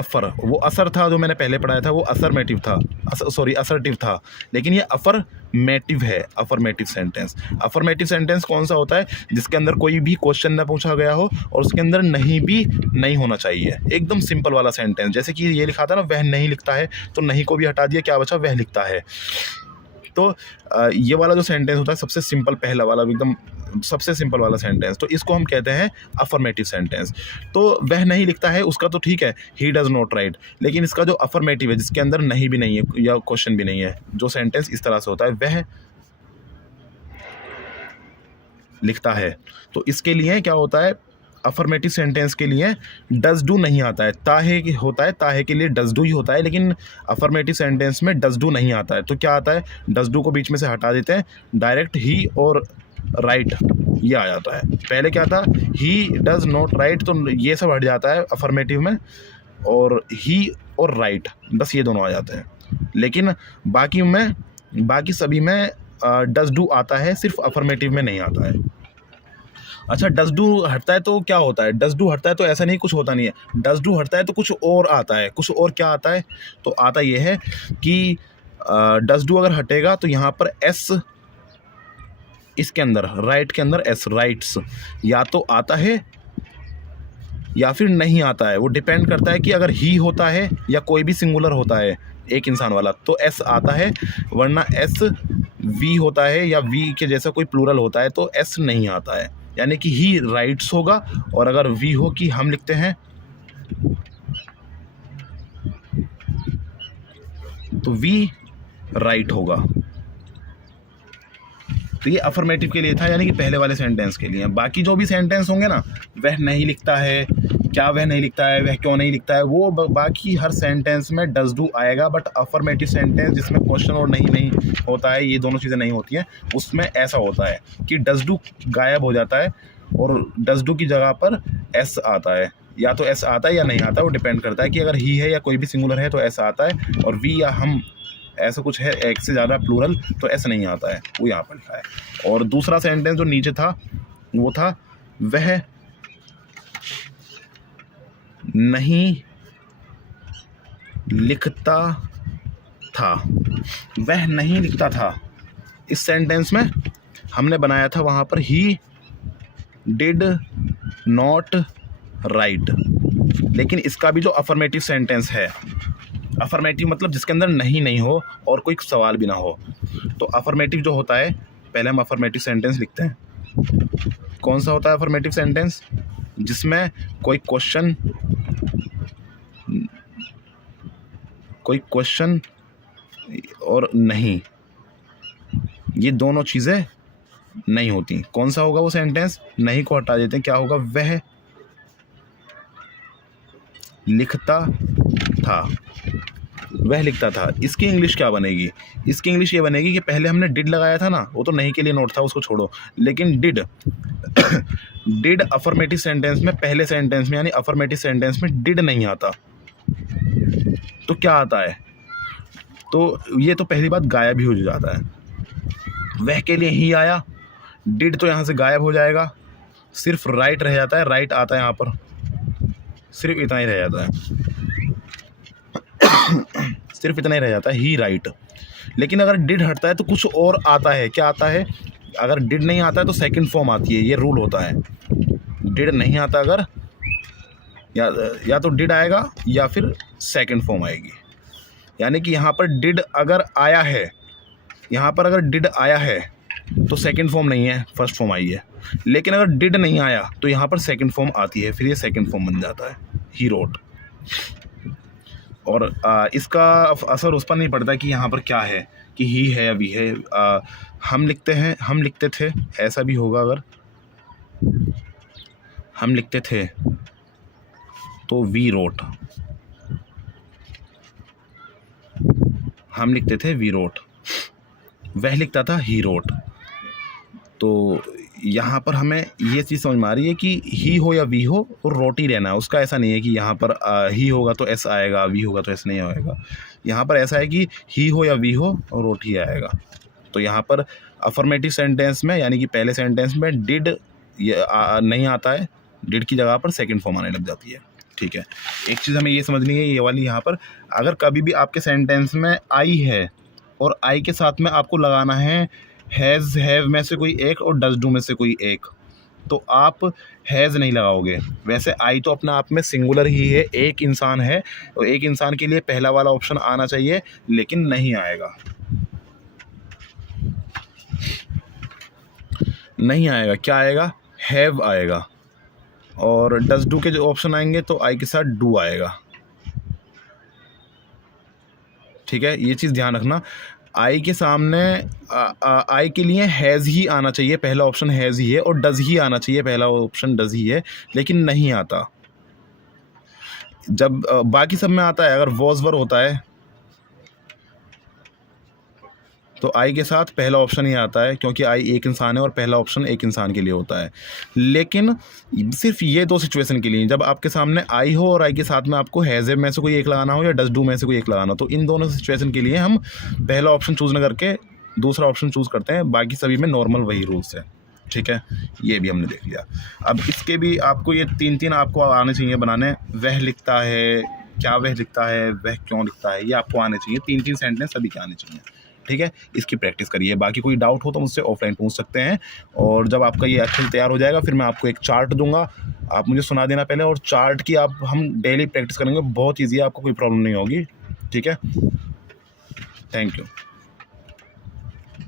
वो असर था जो मैंने पहले पढ़ाया था, वो असर्मेटिव था, असर्टिव था, लेकिन ये अफर्मेटिव है, अफर्मेटिव सेंटेंस। अफर्मेटिव सेंटेंस कौन सा होता है, जिसके अंदर कोई भी क्वेश्चन ना पूछा गया हो और उसके अंदर नहीं भी नहीं होना चाहिए, एकदम सिंपल वाला सेंटेंस। जैसे कि ये लिखा था ना, वह नहीं लिखता है, तो नहीं को भी हटा दिया, क्या बचा, वह लिखता है। तो ये वाला जो सेंटेंस होता है सबसे सिंपल, पहला वाला एकदम सबसे सिंपल वाला सेंटेंस, तो इसको हम कहते हैं अफर्मेटिव सेंटेंस। तो वह नहीं लिखता है, उसका तो ठीक है, ही डज नॉट राइट, लेकिन इसका जो अफर्मेटिव है, जिसके अंदर नहीं भी नहीं है या क्वेश्चन भी नहीं है, जो सेंटेंस इस तरह से होता है, वह लिखता है। तो इसके लिए क्या होता है, अफर्मेटिव सेंटेंस के लिए डज डू नहीं आता है, ताहे होता है, ताहे के लिए डज डू ही होता है, लेकिन अफर्मेटिव सेंटेंस में डज डू नहीं आता है। तो क्या आता है, डज डू को बीच में से हटा देते हैं, डायरेक्ट ही और राइट ये आ जाता है। पहले क्या था, ही डज नॉट राइट, तो ये सब हट जाता है अफर्मेटिव में, और ही और राइट बस ये दोनों आ जाते हैं। लेकिन बाकी सभी में डज डू आता है, सिर्फ अफर्मेटिव में नहीं आता है। अच्छा, डज डू हटता है तो क्या होता है, डज डू हटता है तो ऐसा नहीं कुछ होता नहीं है, डज डू हटता है तो कुछ और आता है। कुछ और क्या आता है, तो आता ये है कि डज डू अगर हटेगा तो यहाँ पर एस, इसके अंदर राइट के अंदर एस, राइट्स, या तो आता है या फिर नहीं आता है। वो डिपेंड करता है कि अगर ही होता है या कोई भी सिंगुलर होता है एक इंसान वाला तो एस आता है, वरना एस वी होता है या वी के जैसा कोई प्लूरल होता है तो एस नहीं आता है। यानी कि ही राइट्स होगा, और अगर वी हो कि हम लिखते हैं तो वी राइट होगा। तो ये अफर्मेटिव के लिए था, यानी कि पहले वाले सेंटेंस के लिए। बाकी जो भी सेंटेंस होंगे ना, वह नहीं लिखता है, क्या वह नहीं लिखता है, वह क्यों नहीं लिखता है, वो बाकी हर सेंटेंस में डज डू आएगा। बट अफर्मेटिव सेंटेंस जिसमें क्वेश्चन और नहीं होता है, ये दोनों चीज़ें नहीं होती हैं, उसमें ऐसा होता है कि डज डू गायब हो जाता है और डज डू की जगह पर एस आता है। या तो एस आता है या नहीं आता है, वो डिपेंड करता है कि अगर ही है या कोई भी सिंगुलर है तो एस आता है, और वी या हम ऐसा कुछ है, एक से ज़्यादा प्लूरल, तो ऐसा नहीं आता है, वो यहाँ पर लिखा है। और दूसरा सेंटेंस जो नीचे था वो था वह नहीं लिखता था, वह नहीं लिखता था। इस सेंटेंस में हमने बनाया था वहाँ पर ही डिड नॉट राइट, लेकिन इसका भी जो अफर्मेटिव सेंटेंस है, अफर्मेटिव मतलब जिसके अंदर नहीं हो और कोई सवाल भी ना हो, तो अफर्मेटिव जो होता है, पहले हम अफर्मेटिव सेंटेंस लिखते हैं। कौन सा होता है अफर्मेटिव सेंटेंस, जिसमें कोई क्वेश्चन और नहीं, ये दोनों चीज़ें नहीं होती। कौन सा होगा वो सेंटेंस, नहीं को हटा देते हैं, क्या होगा, वह लिखता था। वह लिखता था। इसकी इंग्लिश क्या बनेगी? इसकी इंग्लिश ये बनेगी कि पहले हमने डिड लगाया था ना, वो तो नहीं के लिए नोट था, उसको छोड़ो, लेकिन डिड डिड अफर्मेटिव सेंटेंस में, पहले सेंटेंस में यानी अफर्मेटिव सेंटेंस में डिड नहीं आता, तो क्या आता है? तो ये तो पहली बात गायब ही हो जाता है। वह के लिए ही आया, डिड तो यहाँ से गायब हो जाएगा, सिर्फ राइट रह जाता है। राइट आता है यहाँ पर, सिर्फ इतना ही रह जाता है, सिर्फ इतना ही रह जाता है, ही राइट। लेकिन अगर डिड हटता है तो कुछ और आता है। क्या आता है? अगर डिड नहीं आता है तो सेकंड फॉर्म आती है, ये रूल होता है। डिड नहीं आता अगर, या तो डिड आएगा या फिर सेकंड फॉर्म आएगी। यानी कि यहाँ पर डिड अगर आया है, यहाँ पर अगर डिड आया है तो सेकंड फॉर्म नहीं है, फर्स्ट फॉर्म आई है। लेकिन अगर डिड नहीं आया तो यहाँ पर सेकंड फॉर्म आती है, फिर ये सेकंड फॉर्म बन जाता है, ही रोट। और इसका असर उस पर नहीं पड़ता कि यहाँ पर क्या है, कि ही है या वी है। हम लिखते हैं, हम लिखते थे, ऐसा भी होगा। अगर हम लिखते थे तो वी रोट, हम लिखते थे वी रोट, वह लिखता था ही रोट। तो यहाँ पर हमें ये चीज़ समझ में आ रही है कि ही हो या वी हो और रोट ही रहना है उसका। ऐसा नहीं है कि यहाँ पर ही होगा तो एस आएगा, वी होगा तो एस नहीं आएगा। यहाँ पर ऐसा है कि ही हो या वी हो और रोट ही आएगा। तो यहाँ पर अफर्मेटिव सेंटेंस में यानी कि पहले सेंटेंस में डिड नहीं आता है, डिड की जगह पर सेकंड फॉर्म आने लग जाती है। ठीक है, एक चीज़ हमें ये समझनी है, ये वाली यहाँ पर, अगर कभी भी आपके सेंटेंस में आई है और आई के साथ में आपको लगाना है हैज़, हैव में से कोई एक और डज डू में से कोई एक, तो आप हैज़ नहीं लगाओगे। वैसे आई तो अपने आप में सिंगुलर ही है, एक इंसान है, और एक इंसान के लिए पहला वाला ऑप्शन आना चाहिए, लेकिन नहीं आएगा, नहीं आएगा। क्या आएगा? हैव आएगा। और डज डू के जो ऑप्शन आएंगे तो आई के साथ डू आएगा। ठीक है, ये चीज़ ध्यान रखना। आई के सामने आई के लिए हैज़ ही आना चाहिए, पहला ऑप्शन हैज़ ही है, और डज ही आना चाहिए, पहला ऑप्शन डज ही है, लेकिन नहीं आता। जब बाकी सब में आता है, अगर वॉज वर होता है तो आई के साथ पहला ऑप्शन ही आता है, क्योंकि आई एक इंसान है और पहला ऑप्शन एक इंसान के लिए होता है। लेकिन सिर्फ ये दो सिचुएशन के लिए, जब आपके सामने आई हो और आई के साथ में आपको हैज़ में से कोई एक लगाना हो या डज डू में से कोई एक लगाना हो, तो इन दोनों सिचुएशन के लिए हम पहला ऑप्शन चूज़ न करके दूसरा ऑप्शन चूज़ करते हैं। बाकी सभी में नॉर्मल वही रूल्स है। ठीक है, ये भी हमने देख लिया। अब इसके भी आपको ये तीन आपको आने चाहिए बनाने। वह लिखता है, क्या वह लिखता है, वह क्यों लिखता है, ये आपको आने चाहिए। तीन सेंटेंस सभी के आने चाहिए। ठीक है, इसकी प्रैक्टिस करिए। बाकी कोई डाउट हो तो मुझसे ऑफलाइन पूछ सकते हैं, और जब आपका ये अच्छे से तैयार हो जाएगा फिर मैं आपको एक चार्ट दूंगा, आप मुझे सुना देना पहले, और चार्ट की हम डेली प्रैक्टिस करेंगे। बहुत ईजी है, आपको कोई प्रॉब्लम नहीं होगी। ठीक है, थैंक यू।